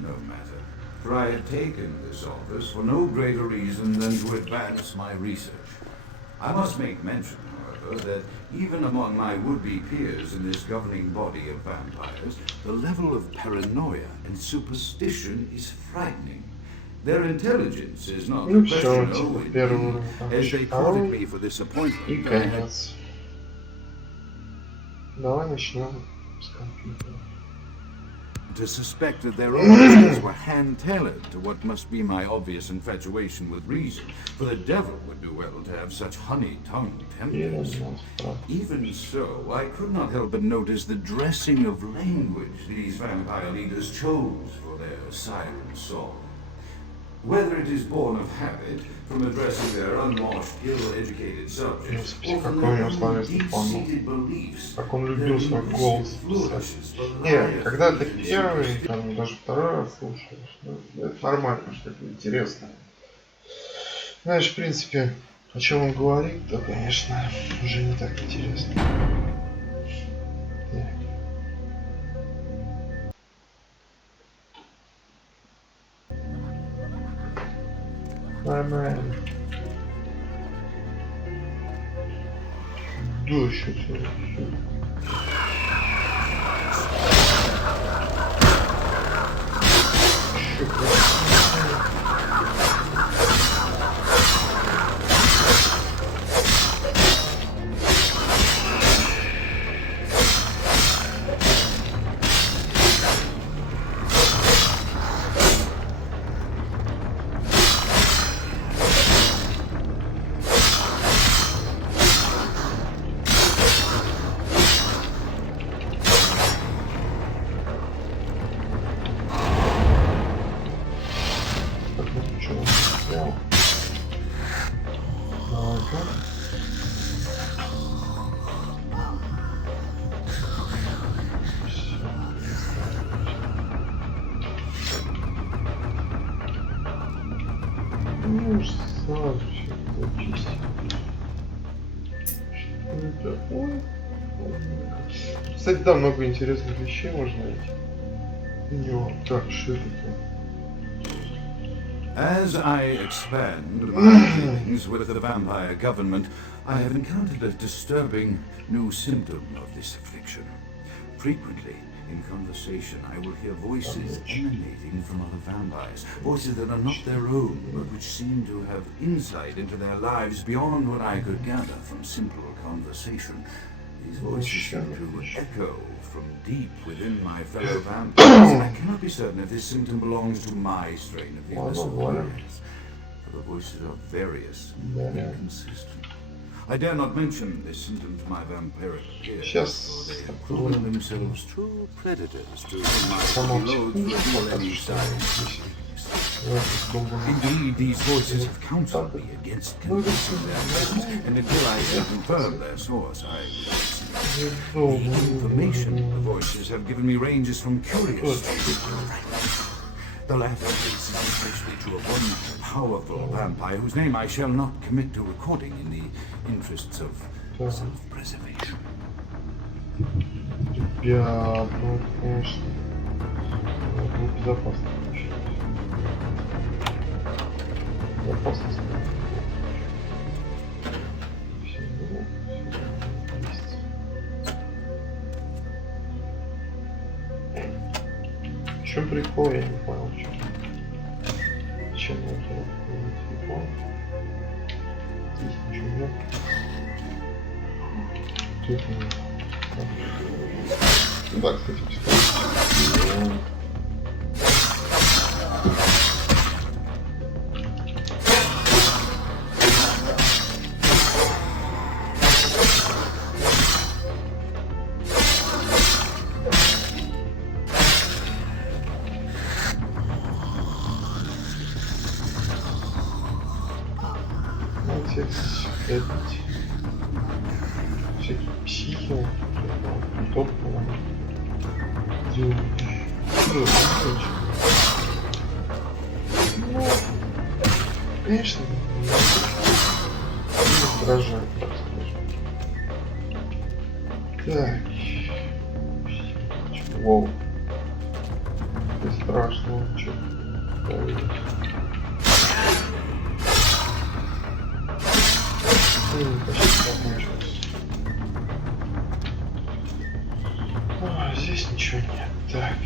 No matter, for I have taken this office for no greater reason than to advance my research. I must make mention, however, that even among my would-be peers in this governing body of vampires, the level of paranoia and superstition is frightening. Their intelligence is not professional, as they quoted me for this appointment. Конец. Давай начнем с компьютера. To suspect that their orders were hand-tailored to what must be my obvious infatuation with reason, for the devil would do well to have such honey-tongued tempers. Even so, I could not help but notice the dressing of language these vampire leaders chose for their silent song. Whether it is born of habit, from addressing their unwashed, ill-educated subjects, or from their own deep-seated beliefs, как он любил свой голос писать. Не, когда ты первый, там, даже второй раз слушаешь, ну, это нормально, что это интересно. Знаешь, в принципе, о чем он говорит, то, конечно, уже не так интересно. Нормально. Дождь еще. Кстати, да, много интересных вещей можно найти. Так, что это? As I expand my dealings with the vampire government, I have encountered a disturbing new symptom of this affliction. Frequently, in conversation, I will hear voices emanating from other vampires, voices that are not their own, but which seem to have insight into their lives beyond what I could gather from simple conversation. These voices seem to echo from deep within my fellow vampires, and I cannot be certain if this symptom belongs to my strain of the illicit warriors, for the voices are various and inconsistent. I dare not mention this symptom to my vampiric peers, for they have proven themselves true predators to my loads side. Indeed, these voices have counseled me against convincing their presence, and until I can confirm their source, the information the voices have given me ranges from curious to the latter is especially true of one powerful vampire whose name I shall not commit to recording in the interests of self-preservation. Ребят, ну конечно, безопасно. Безопасность. В чем прикол, я не понял, в чем. Чем это телефон? Здесь ничего нет. Тут нет. Да, кстати, все. Всякие психи, топовые. Ну, конечно, не раздражает, так скажем. Так. Воу. Это страшно, что-то. Здесь ничего нет. Так.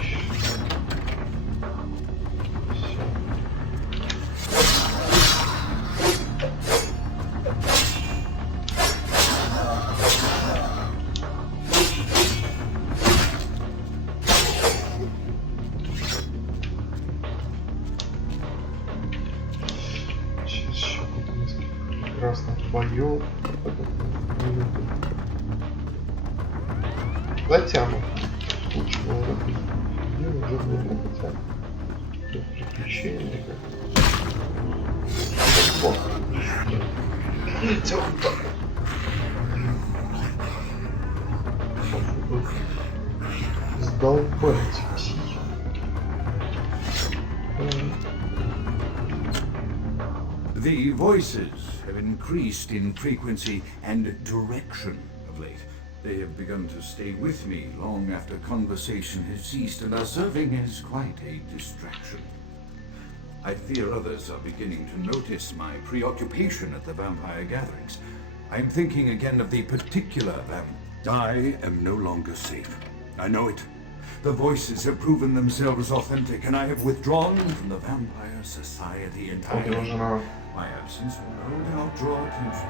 Сейчас еще будет несколько прекрасных боев. Затянут. Лучше было работать. Где уже было хотя бы приключения как. Сдолбать психи. The voices have increased in frequency and direction of late. They have begun to stay with me long after conversation has ceased and are serving as quite a distraction. I fear others are beginning to notice my preoccupation at the vampire gatherings. I am thinking again of the particular I am no longer safe. I know it. The voices have proven themselves authentic, and I have withdrawn from the vampire society entirely. My absence will no doubt draw attention.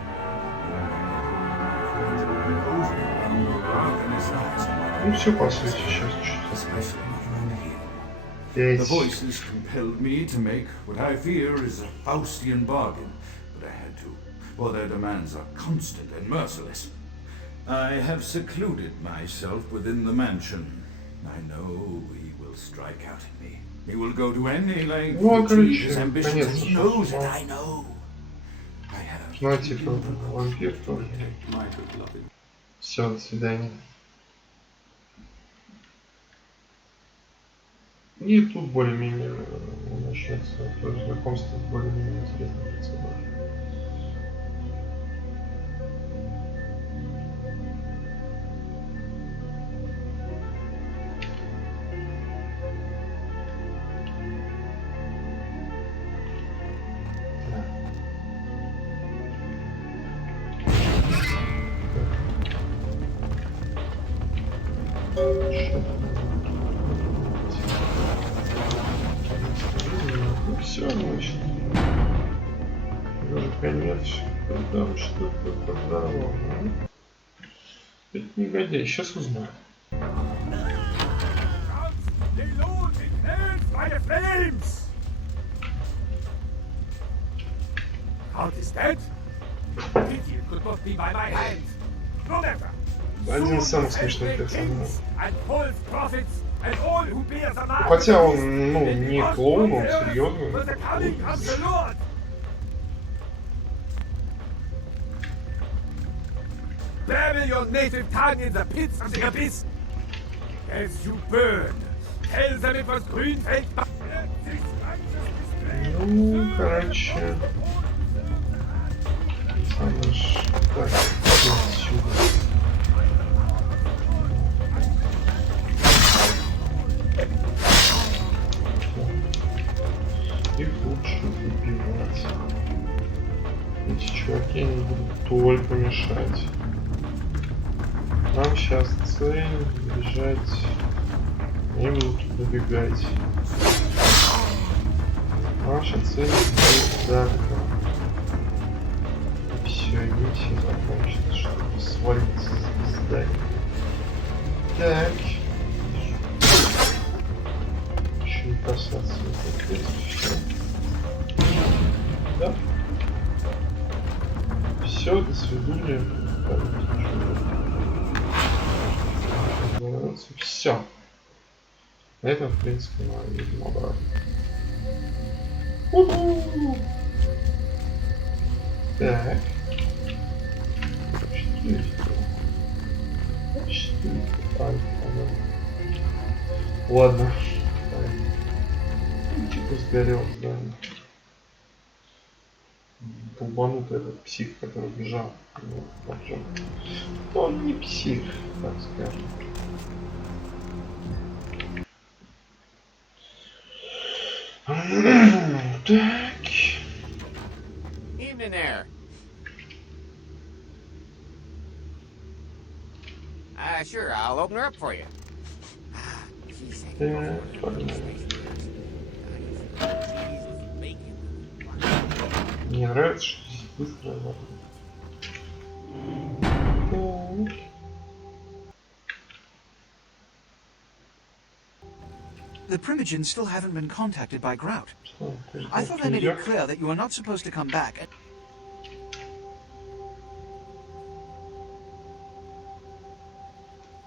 Ну все по сути сейчас чуть-чуть. The voices compelled me to make what I fear is a Faustian bargain, but I had to, for their demands are constant and merciless. I have secluded myself within the mansion. I know he will strike out at me. He will go to any length to achieve his ambitions. He knows it, I know. I have ну типа вампир тоже. Все, до свидания. И тут более-менее начнется то есть знакомство с более-менее интересным персонажем. Ну все, значит. Уже конец. Там что-то подорвало. Это негодяй. Сейчас узнаю. Один из самых смешных персонажей. Хотя он, ну, не клоун, он серьезный. Bury your native tongue in the pits of the abyss. As you burn, tell them it was Grünfeld. Ну, короче. Самое ж... Так, отсюда. Их лучше убивать. Эти чуваки не будут только мешать. Нам сейчас цель бежать. Они будут убегать. Наша цель будет завтра. Все, миссия закончится, чтобы свалиться с здания. Так. Еще не касаться этого. Да? Все, до свидания. Все. На этом, в принципе, мы едем обратно. Так. Что это? Ладно. Типа сгорел здание. Долбанутый этот псих, который бежал. Он не псих, так скажем. Так. Evening there. Sure, I'll open her up for you. Мне нравится, что здесь быстро работает. The Primogens still haven't been contacted by Grout. I thought I made it clear that you are not supposed to come back.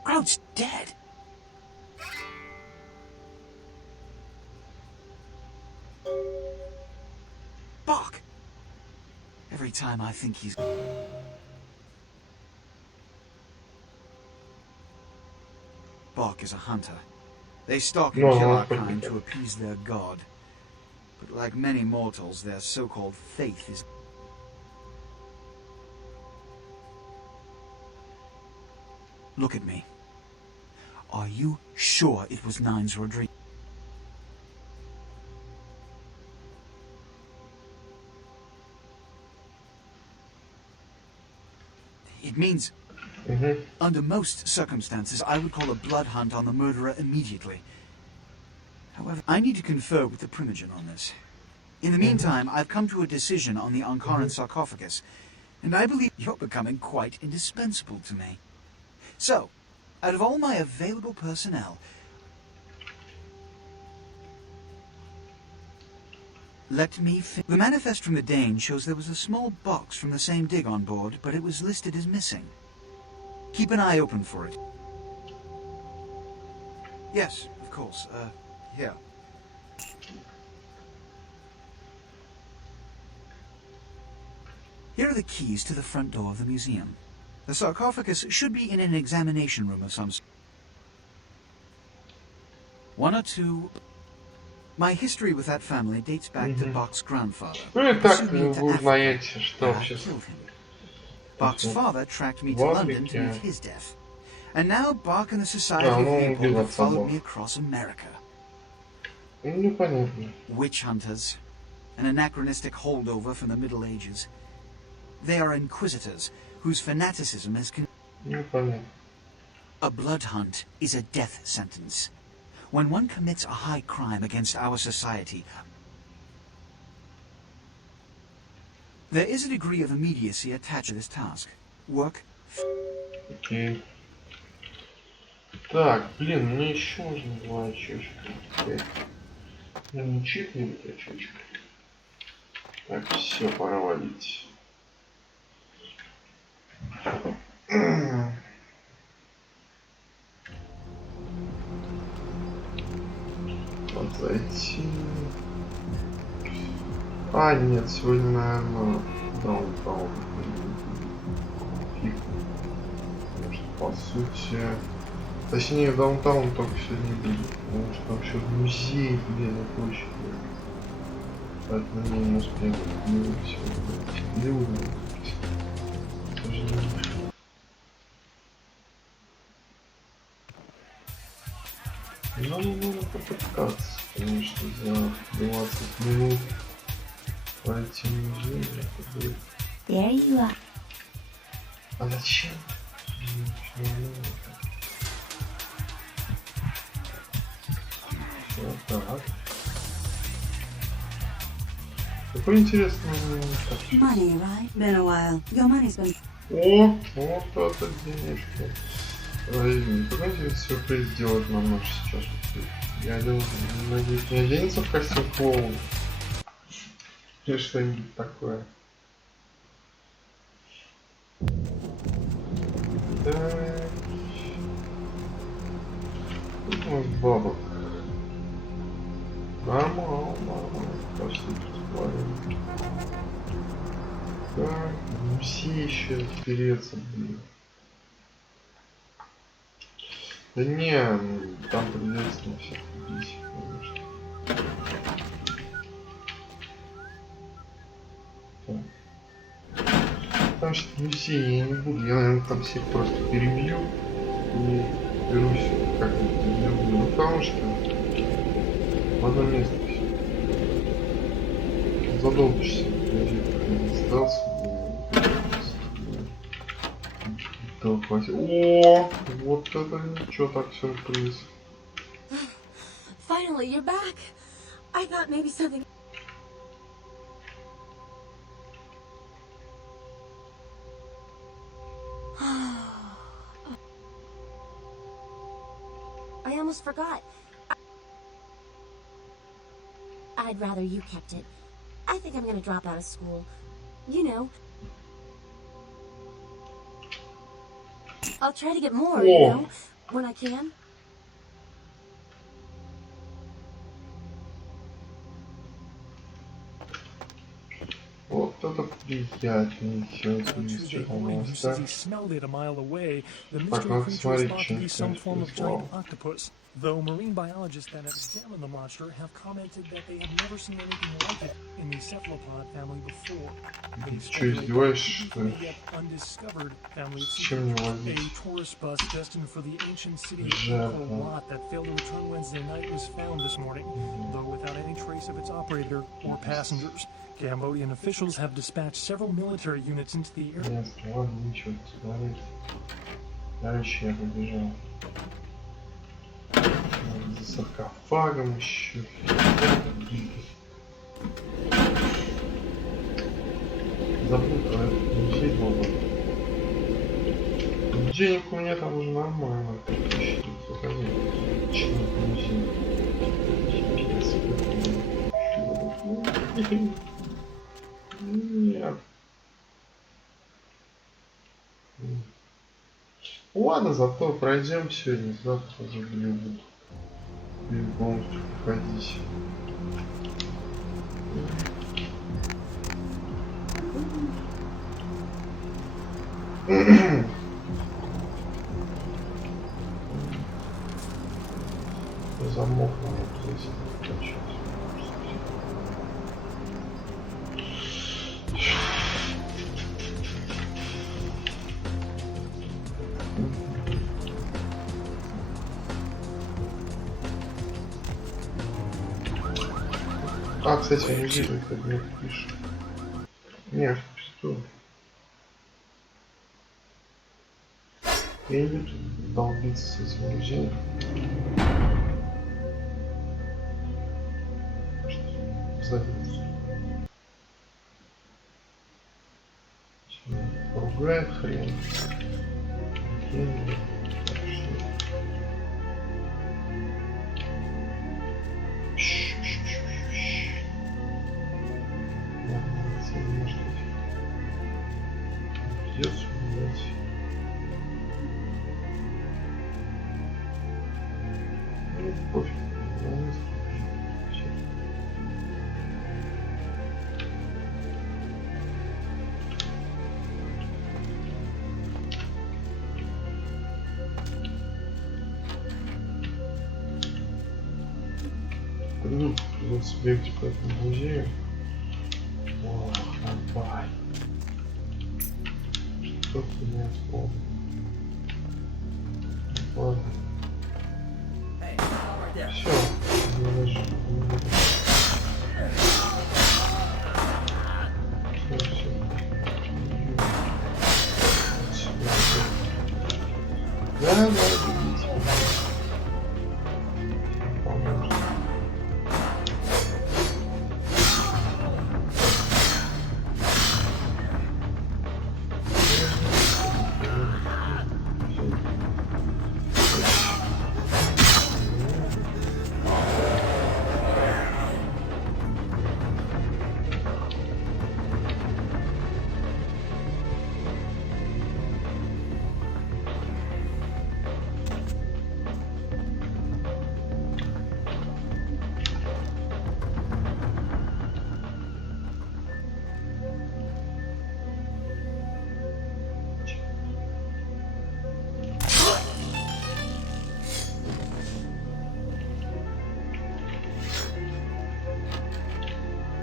Grout's dead. Bach. Every time I think he's... Bach is a hunter. They stalk and kill our kind to appease their god. But like many mortals, their so-called faith is... Look at me. Are you sure it was Nines Rodriguez? It means... Under most circumstances, I would call a blood hunt on the murderer immediately. However, I need to confer with the Primogen on this. In the meantime, I've come to a decision on the Ankaran sarcophagus, and I believe you're becoming quite indispensable to me. So, out of all my available personnel, let me The manifest from the Dane shows there was a small box from the same dig on board, but it was listed as missing. Keep an eye open for it. Yes, of course. Here. Here are the keys to the front door of the museum. The sarcophagus should be in an examination room of some sort. One or two... My history with that family dates back to Bach's grandfather. Bach's father tracked me to London to meet his death. And now Bach and the Society of Leopold have followed me across America. Witch hunters, an anachronistic holdover from the Middle Ages. They are inquisitors, whose fanaticism has A blood hunt is a death sentence. When one commits a high crime against our society, there is a degree of immediacy attached to this task. Work. Окей. Так, блин, мне еще нужно 2 очечка. Не чит-нибудь очечек. Так, все, пора валить. Вот зайти. А, нет, сегодня, наверное, Даунтаун. Потому что, по сути... Точнее, Даунтаун только сегодня будет. Потому что там еще музей, блин, и прочее. Поэтому мы не успеем сегодня. К сожалению. Нам нужно попытаться, потому что за 20 минут пройти музей, это будет... There you are. А зачем? Вот так. Какой интересный... Money, right? Been a while. Your money's been... О, вот это денежки. Какой интересный сюрприз делать нам наш сейчас? Я надеюсь, не оденется в костюм клоуна. Или что-нибудь такое. Так. Тут у нас бабок. Нормально. Пошли тут. Так, все еще разберется, блин. Да не, там придется на всех убить, конечно. Так. Потому что музей я не буду, я, наверное, там всех просто перебью и берусь как-нибудь другую. Ну, потому что в одно место все. Задолбишься, остался. О, вот это ничего, так сюрприз. Finally, you're back. I thought maybe something. I almost forgot. I'd rather you kept it. I think I'm gonna drop out of school. You know. I'll try to get more, you know, when I can. Вот это приятнее, все это he smelled it a mile away. The mystery creature is thought to be some form of giant octopus. Though marine biologists that have examined the monster have commented that they have never seen anything like it in the cephalopod family before. Что, издеваешься, что ли? Undiscovered family of Чем не ловить? a tourist bus destined for the ancient city of Angkor Wat that failed to return Wednesday night was found this morning, though without any trace of its operator or passengers. Cambodian officials have dispatched several military units into the area. Нет, ладно, ничего, смотрите. Дальше я побежал. За саркофагом еще. Забыл про этот музей был. Денег у меня там уже нормально. Заходи. Чего музей? Нет. Ладно, зато пройдем сегодня, завтра уже Голливуд. И полностью походить. Замок надо здесь откачать. А, кстати, музей не пишет. Не, что? едет долбиться с этим музеем. Задницу. Ругает хрен. Придется убивать. Ну, пофиг. Придется бегать по этому музею. Ох, давай. Что-то не вспомнил. Ладно. Все. Да, бегите.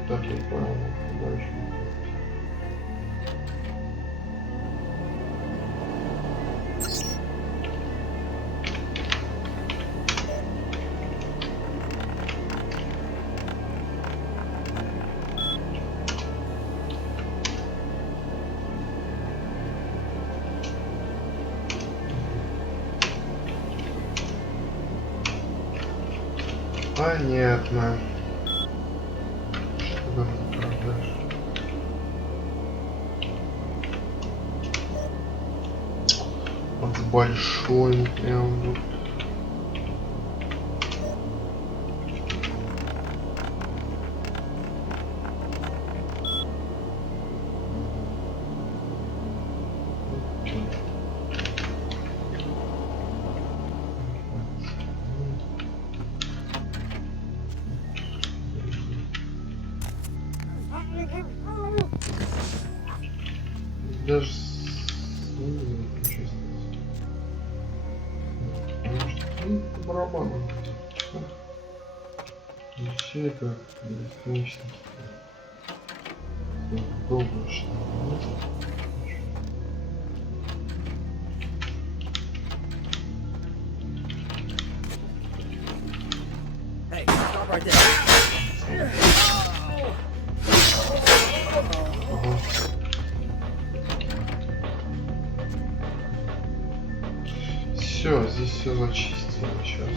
Так, я понял, дальше. Понятно. Что там за продаж? Он с большой прям вот. Даже потому что по барабану. И все это бесконечно. Долго что Hey, stop right there. Все, здесь все зачистили сейчас.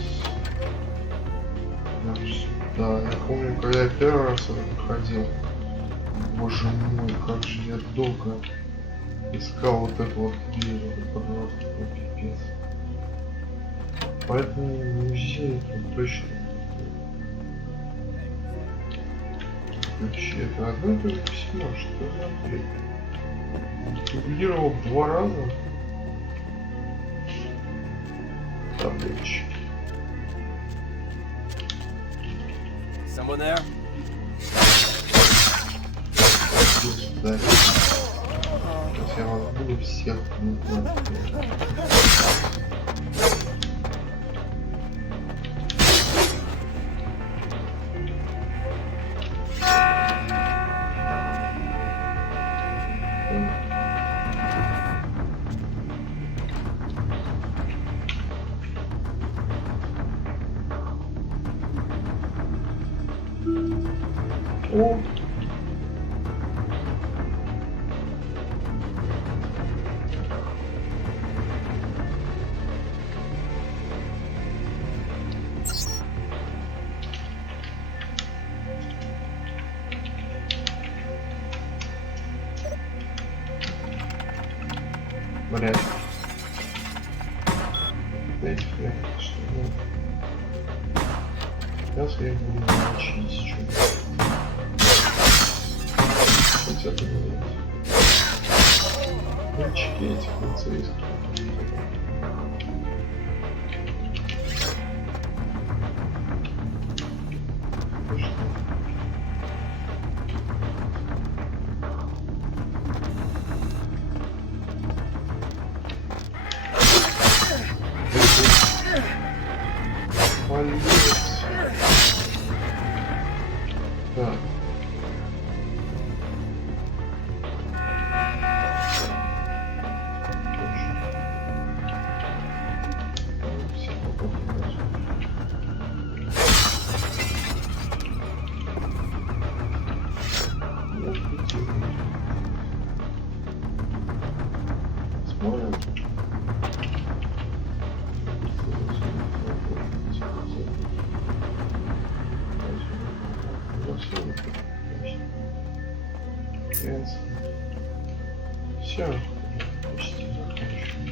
Да, я помню, когда я первый раз выходил. Боже мой, как же я долго искал вот эту вот дверь, это просто пипец. Поэтому музей тут точно. Вообще, это одно и то же письмо, что за бред? Дублировал 2 раза. Таблички. Someone there? Да. Сейчас я вас буду всех убивать. О! блядь. Дайте хрен, что ли. Сейчас я их буду научить что-то. Хоть это не видите. Ключики этих полицейских. Так. Смотрим. Все, почти закончено.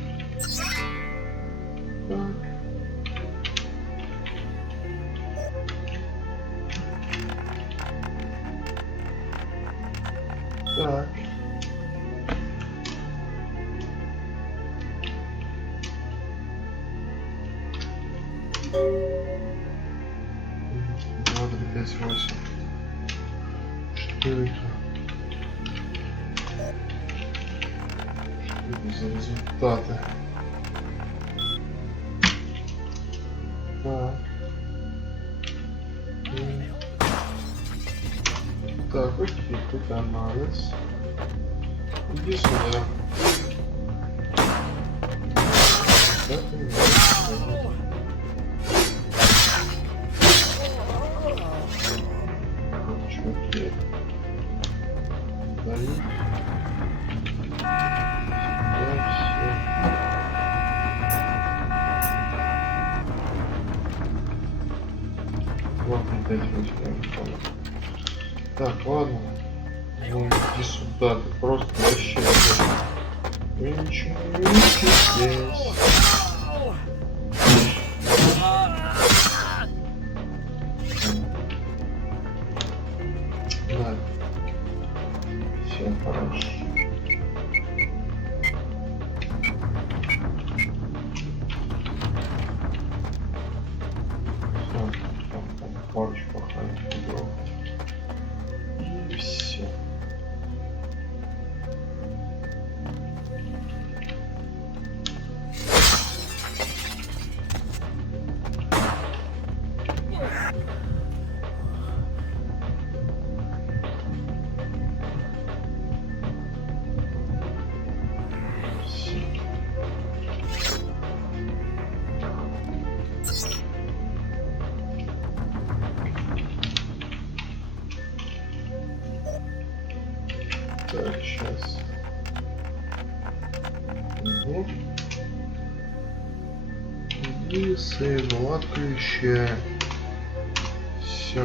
Так. Два, три, пять, восемь. Что это? За результаты. Так. Так, окей, тут анализ. Иди сюда. Так, чуваки. Даю. Так, ладно. Ну, иди сюда, ты просто вообще... Вы ничего не видите здесь. Да. Все хорошо. Парочку охранников. И все. Так, сейчас. Угу. И сейву отключаем. Все.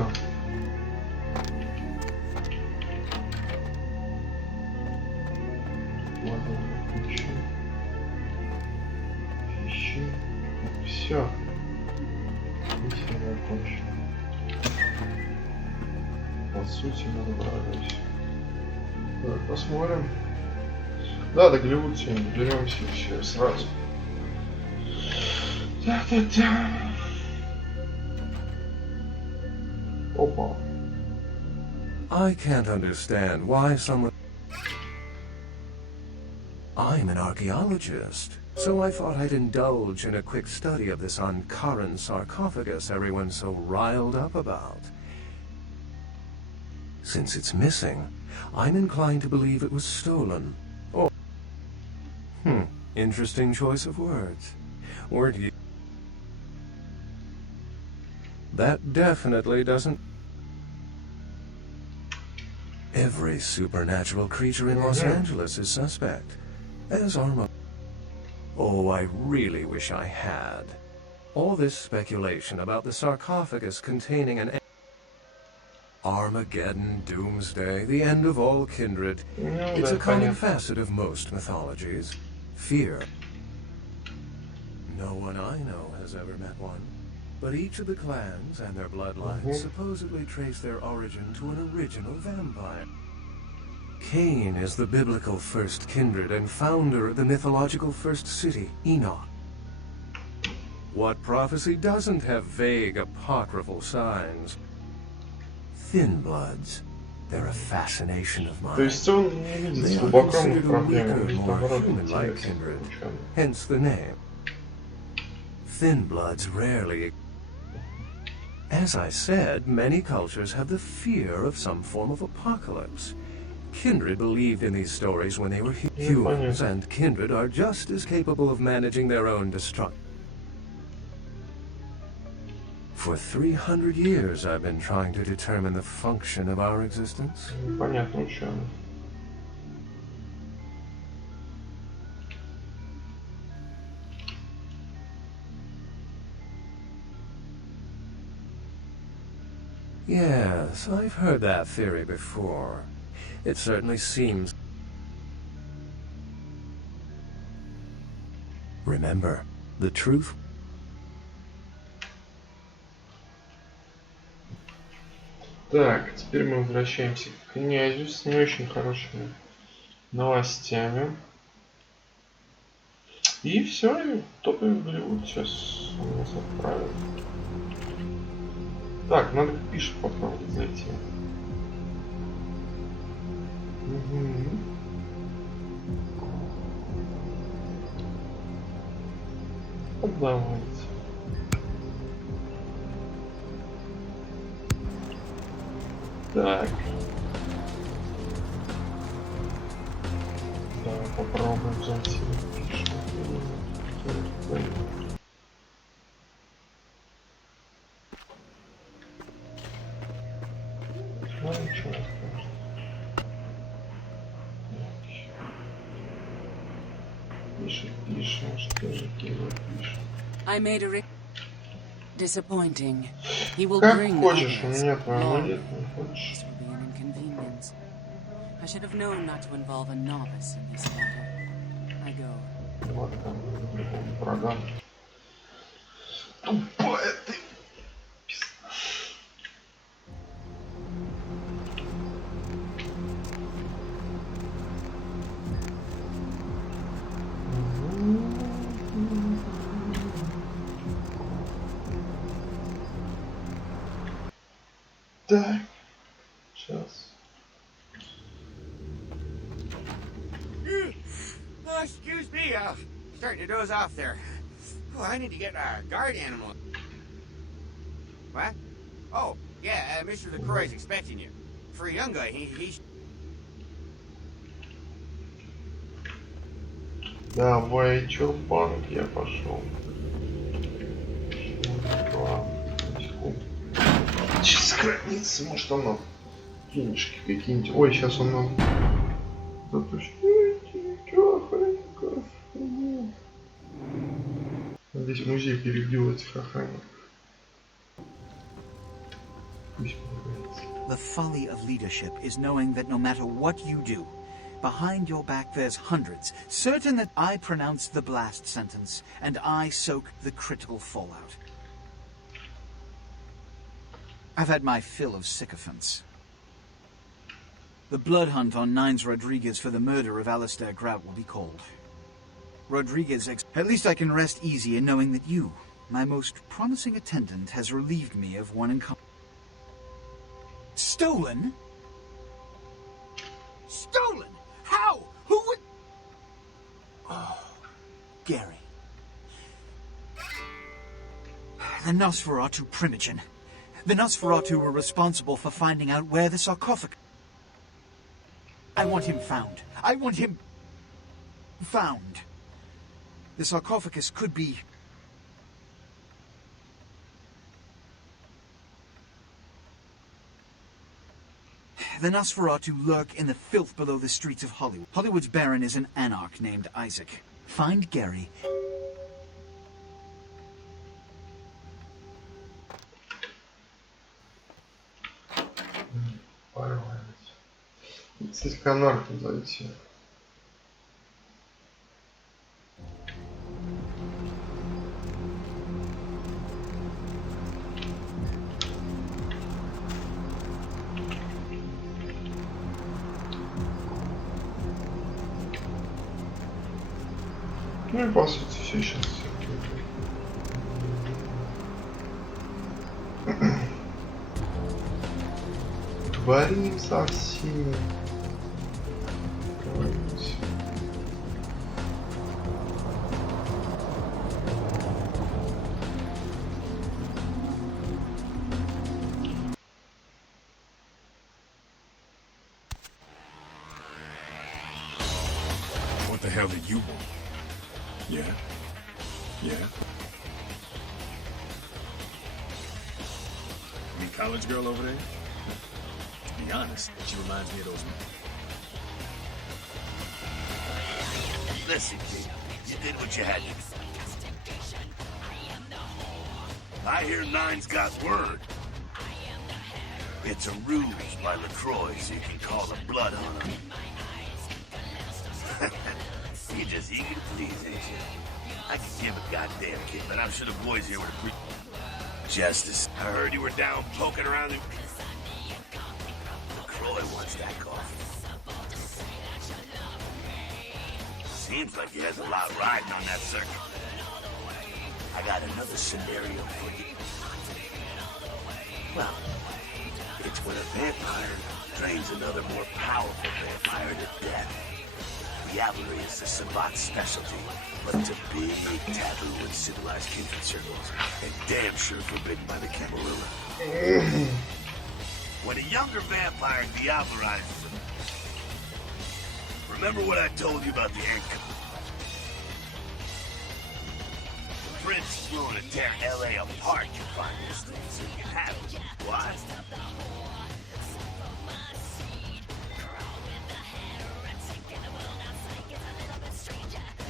Ладно, отключим. Ищи. Все. Миссия закончена. По сути, мы добрались. Так, посмотрим. Да, до Голливуда сегодня доберемся и все сразу. Да. Опа. I can't understand why someone... I'm an archaeologist, so I thought I'd indulge in a quick study of this uncurrent sarcophagus everyone's so riled up about. Since it's missing, I'm inclined to believe it was stolen. Or... interesting choice of words. Weren't you... That definitely doesn't... Every supernatural creature in Los Angeles is suspect. As are Oh, I really wish I had. All this speculation about the sarcophagus containing an... Armageddon, Doomsday, the end of all kindred. It's a common facet of most mythologies. Fear. No one I know has ever met one, but each of the clans and their bloodlines supposedly trace their origin to an original vampire. Cain is the biblical first kindred and founder of the mythological first city, Enoch. What prophecy doesn't have vague apocryphal signs? Thin bloods. They're a fascination of mine. То есть он не видит глубоких проблем, more human-like kindred, hence the name. Thin bloods rarely. As I said, many cultures have the fear of some form of apocalypse. Kindred believed in these stories when they were humans, and kindred are just as capable of managing their own destruction. For 300 years, I've been trying to determine the function of our existence. Понятно, ученый. Yes, I've heard that theory before. It certainly seems. Remember, the truth. Так, теперь мы возвращаемся к князю с не очень хорошими новостями. И все, и топаем в Голливуд. Сейчас он нас отправит. Так, надо к Пишу попробовать зайти. Давайте. Так. Давай попробуем зайти. Ну, ничего не скажет. Пишем, что же Кирилл пишет. I made a disappointing. He will Как bring хочешь, у others. меня твоя Long. молитва, не хочешь. This will be an inconvenience. I should have known not to involve a novice in this matter. I go. Вот там, врага. Тупая ты. Так, сейчас. Oh, excuse me, starting to doze off there. Oh, I need to get a guard animal. What? Oh, yeah, Mr. LaCroix's expecting you. For a young guy, he's... Давай, чурбанк, я пошел. Сейчас границы, может он нам денежки какие-нибудь. Ой, сейчас он нам затушите, охранников. Здесь музей перебил этих охранников. The folly of leadership is knowing that no matter what you do, behind your back there's hundreds, certain that I pronounce the blast sentence, and I soak the critical fallout. I've had my fill of sycophants. The blood hunt on Nines Rodriguez for the murder of Alistair Grout will be called. Rodriguez, at least I can rest easy in knowing that you, my most promising attendant, has relieved me of one income. Stolen? Stolen? How? Who would... Oh, Gary. The Nosferatu Primogen. The Nosferatu were responsible for finding out where the sarcophagus... I want him found. I want him... found. The sarcophagus could be... The Nosferatu lurk in the filth below the streets of Hollywood. Hollywood's Baron is an anarch named Isaac. Find Gary... Слегка нарко зайти. Ну и по сути все сейчас. Творим со всеми. What the hell did you want? Yeah? Yeah? I mean, college girl over there? To be honest, she reminds me of those. Listen, kid, you did what you had to do. I hear Nine's got word. It's a ruse by LaCroix so you can call the blood on him. You're just eager to please, ain't you? I could give a goddamn kid, but I'm sure the boys here would appreciate justice. I heard you were down poking around in... LaCroix wants that coffee. Seems like he has a lot riding on that circuit. I got another scenario for you. Well, it's when a vampire drains another more powerful vampire to death. Diablerie is the Sabbat's specialty, but it's a big taboo in civilized kindred circles, and damn sure forbidden by the Camarilla. When a younger vampire diablerizes him, remember what I told you about the anchor? The prince is willing to tear L.A. apart to find this thing so you can have it. Why?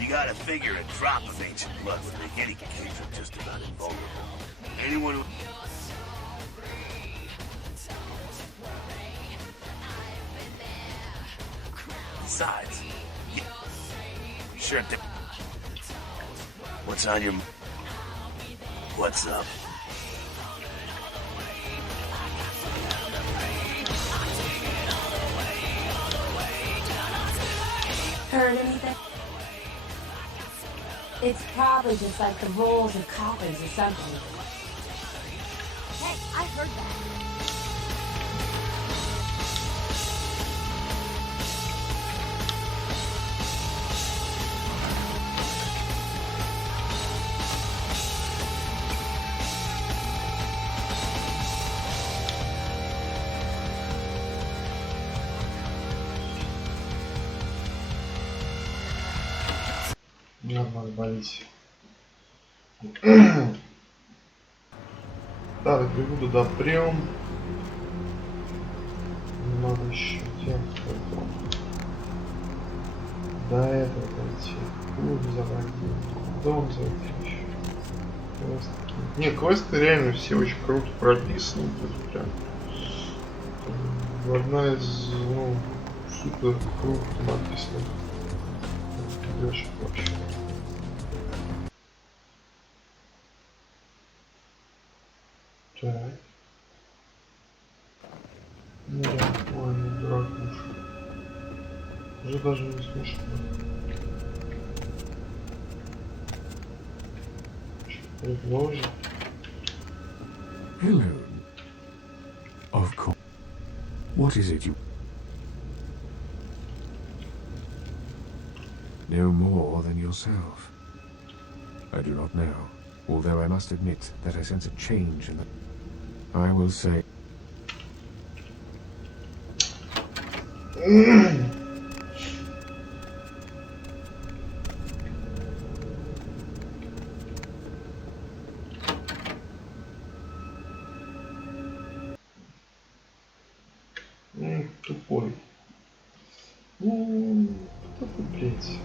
You gotta figure a drop of ancient blood would make any cathedral just about invulnerable. Anyone who... Besides, sure thing. What's on your... What's up? Heard anything? It's probably just like the rolls of coffins or something. Hey, I heard that. Нормально болеть. Да, до Голливуда допрем. Надо еще до этого пойти. Клуб забрать. Дом зайти еще. Квесты. Не, квесты реально все очень круто прописаны. То есть прям одна из, ну, супер круто написанных вещей вообще. Так. Ну да, ой, ну дорогуша. Уже даже не смешно. Что предложит? Hello. Of course. What is it you... No more than yourself. I do not know, although I must admit that I sense a change in the... I will say... Тупой. Кто ты, блядь?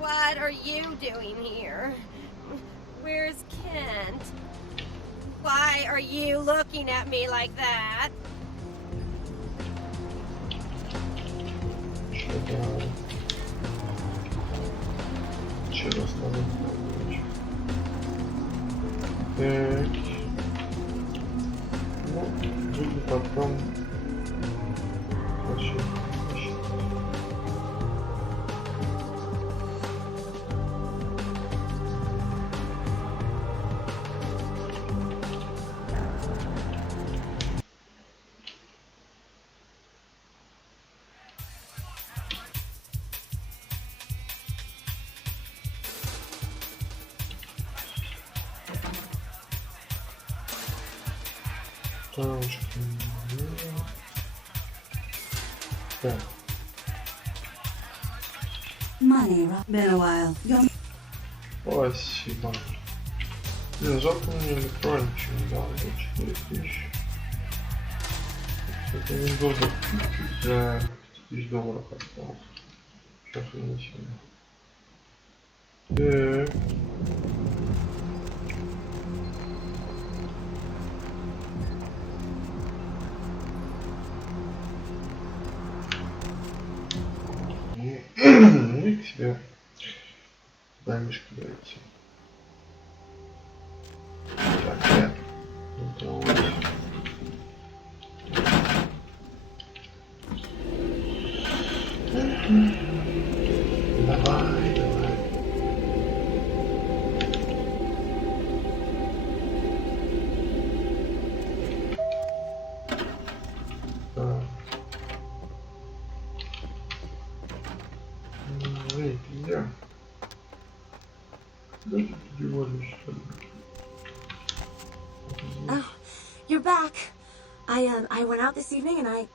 What are you doing here? Where's Kent? Why are you looking at me like that? Так. Ну, буду потом... Вообще. Так. Money, been a while. Спасибо. Блин, жалко мне электро ничего не дал. 4000. Это недолго купить за $5000 осталось. Сейчас вынесем. Так. Ну и к себе дамишки дайте. Так, нет. Это вот. Давай, давай. Так. Эй, ты где? Куда ты деваешь, что ли? Oh, you're back. I went out this evening and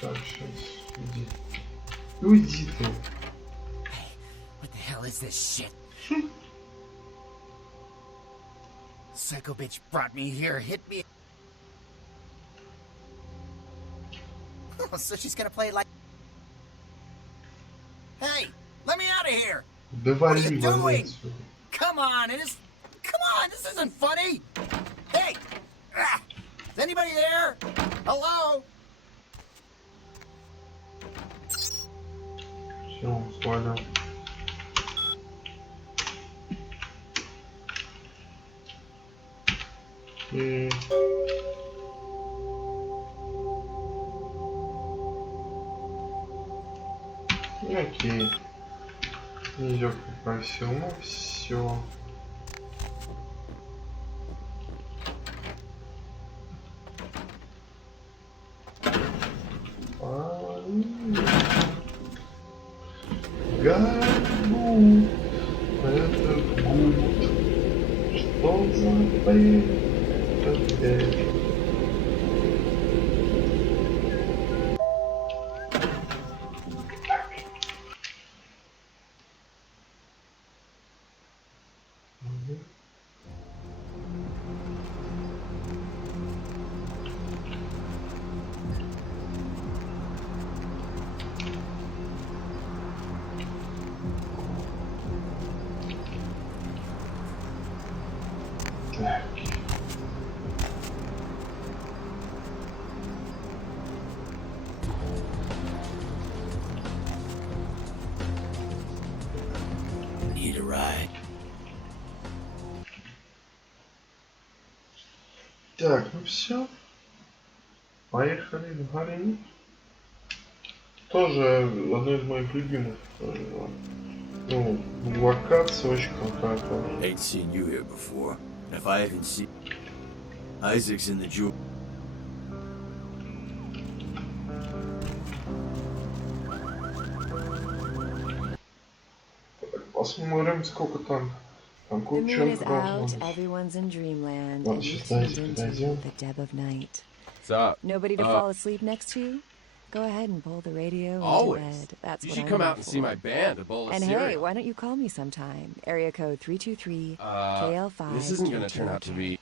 Так, сейчас, иди. Уйди ты. Hey, what the hell is this shit? Psycho bitch brought me here, hit me. Oh, so she's gonna play like... Hey, let me out of here! What are you doing? Come on, come on, this isn't funny! Hey! Is anybody there? Hello? Все, свалил. Окей. Низёк попросил, ну все. Гуд, это гуд. Что за бред? Need a ride. Так, ну все. Поехали в Голливуд. Тоже одно из моих любимых. Ну, локация очень крутая тоже. Ain't seen you here before. If I haven't seen Isaac's in the jewel. Посмотрим, сколько там. Там The moon куча is должно out, быть. everyone's in dreamland, Ладно, and you сейчас tuned дайте into подойдем. the dead of night. What's up? Nobody to fall asleep next to you? Go ahead and pull the radio into Always. bed. That's You what should I'm come here out and see for. my band, a bowl of And cereal. hey, why don't you call me sometime? Area code 323 KL5. This isn't going to turn out to be...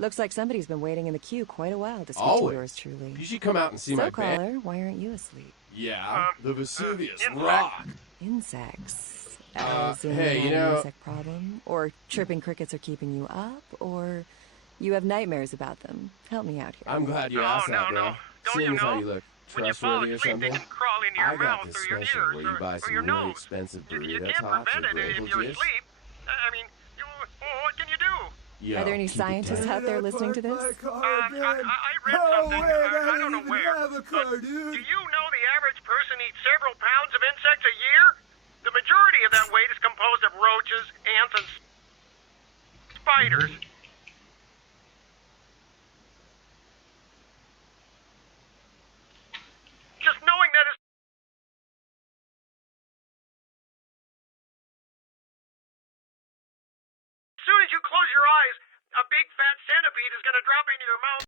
Looks like somebody's been waiting in the queue quite a while to speak Always. to yours truly. You should come out and see so my band. caller, why aren't you asleep? Yeah, the Vesuvius rock. Insects. Hey, you know- insect problem? Or chirping crickets are keeping you up? Or You have nightmares about them. Help me out here. I'm glad you asked that, bro. Seeing as how you look trustworthy or something, I got this special where you buy some really expensive burrito tops or bagel chips. What can you do? Yo, Are there any keep it scientists tight. out there listening to this? I read something. I don't know where. But do you know the average person eats several pounds of insects a year? The majority of that weight is composed of roaches, ants, and spiders. Just knowing that is. As soon as you close your eyes, a big fat centipede is gonna drop into your mouth.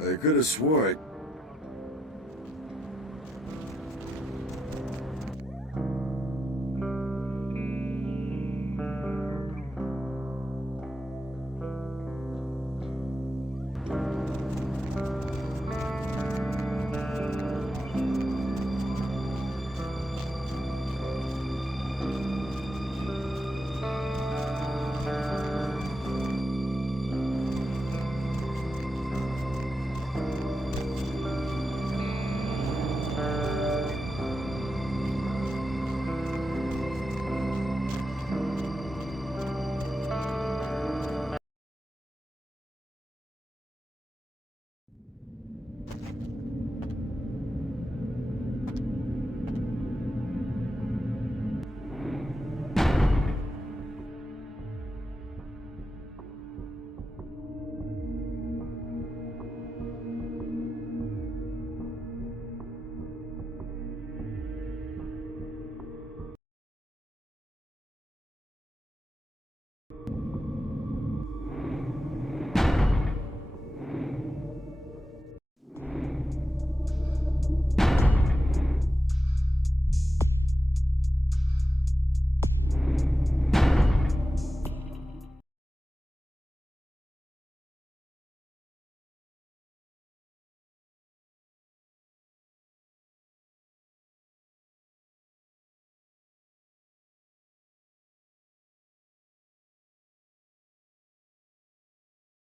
I could have swore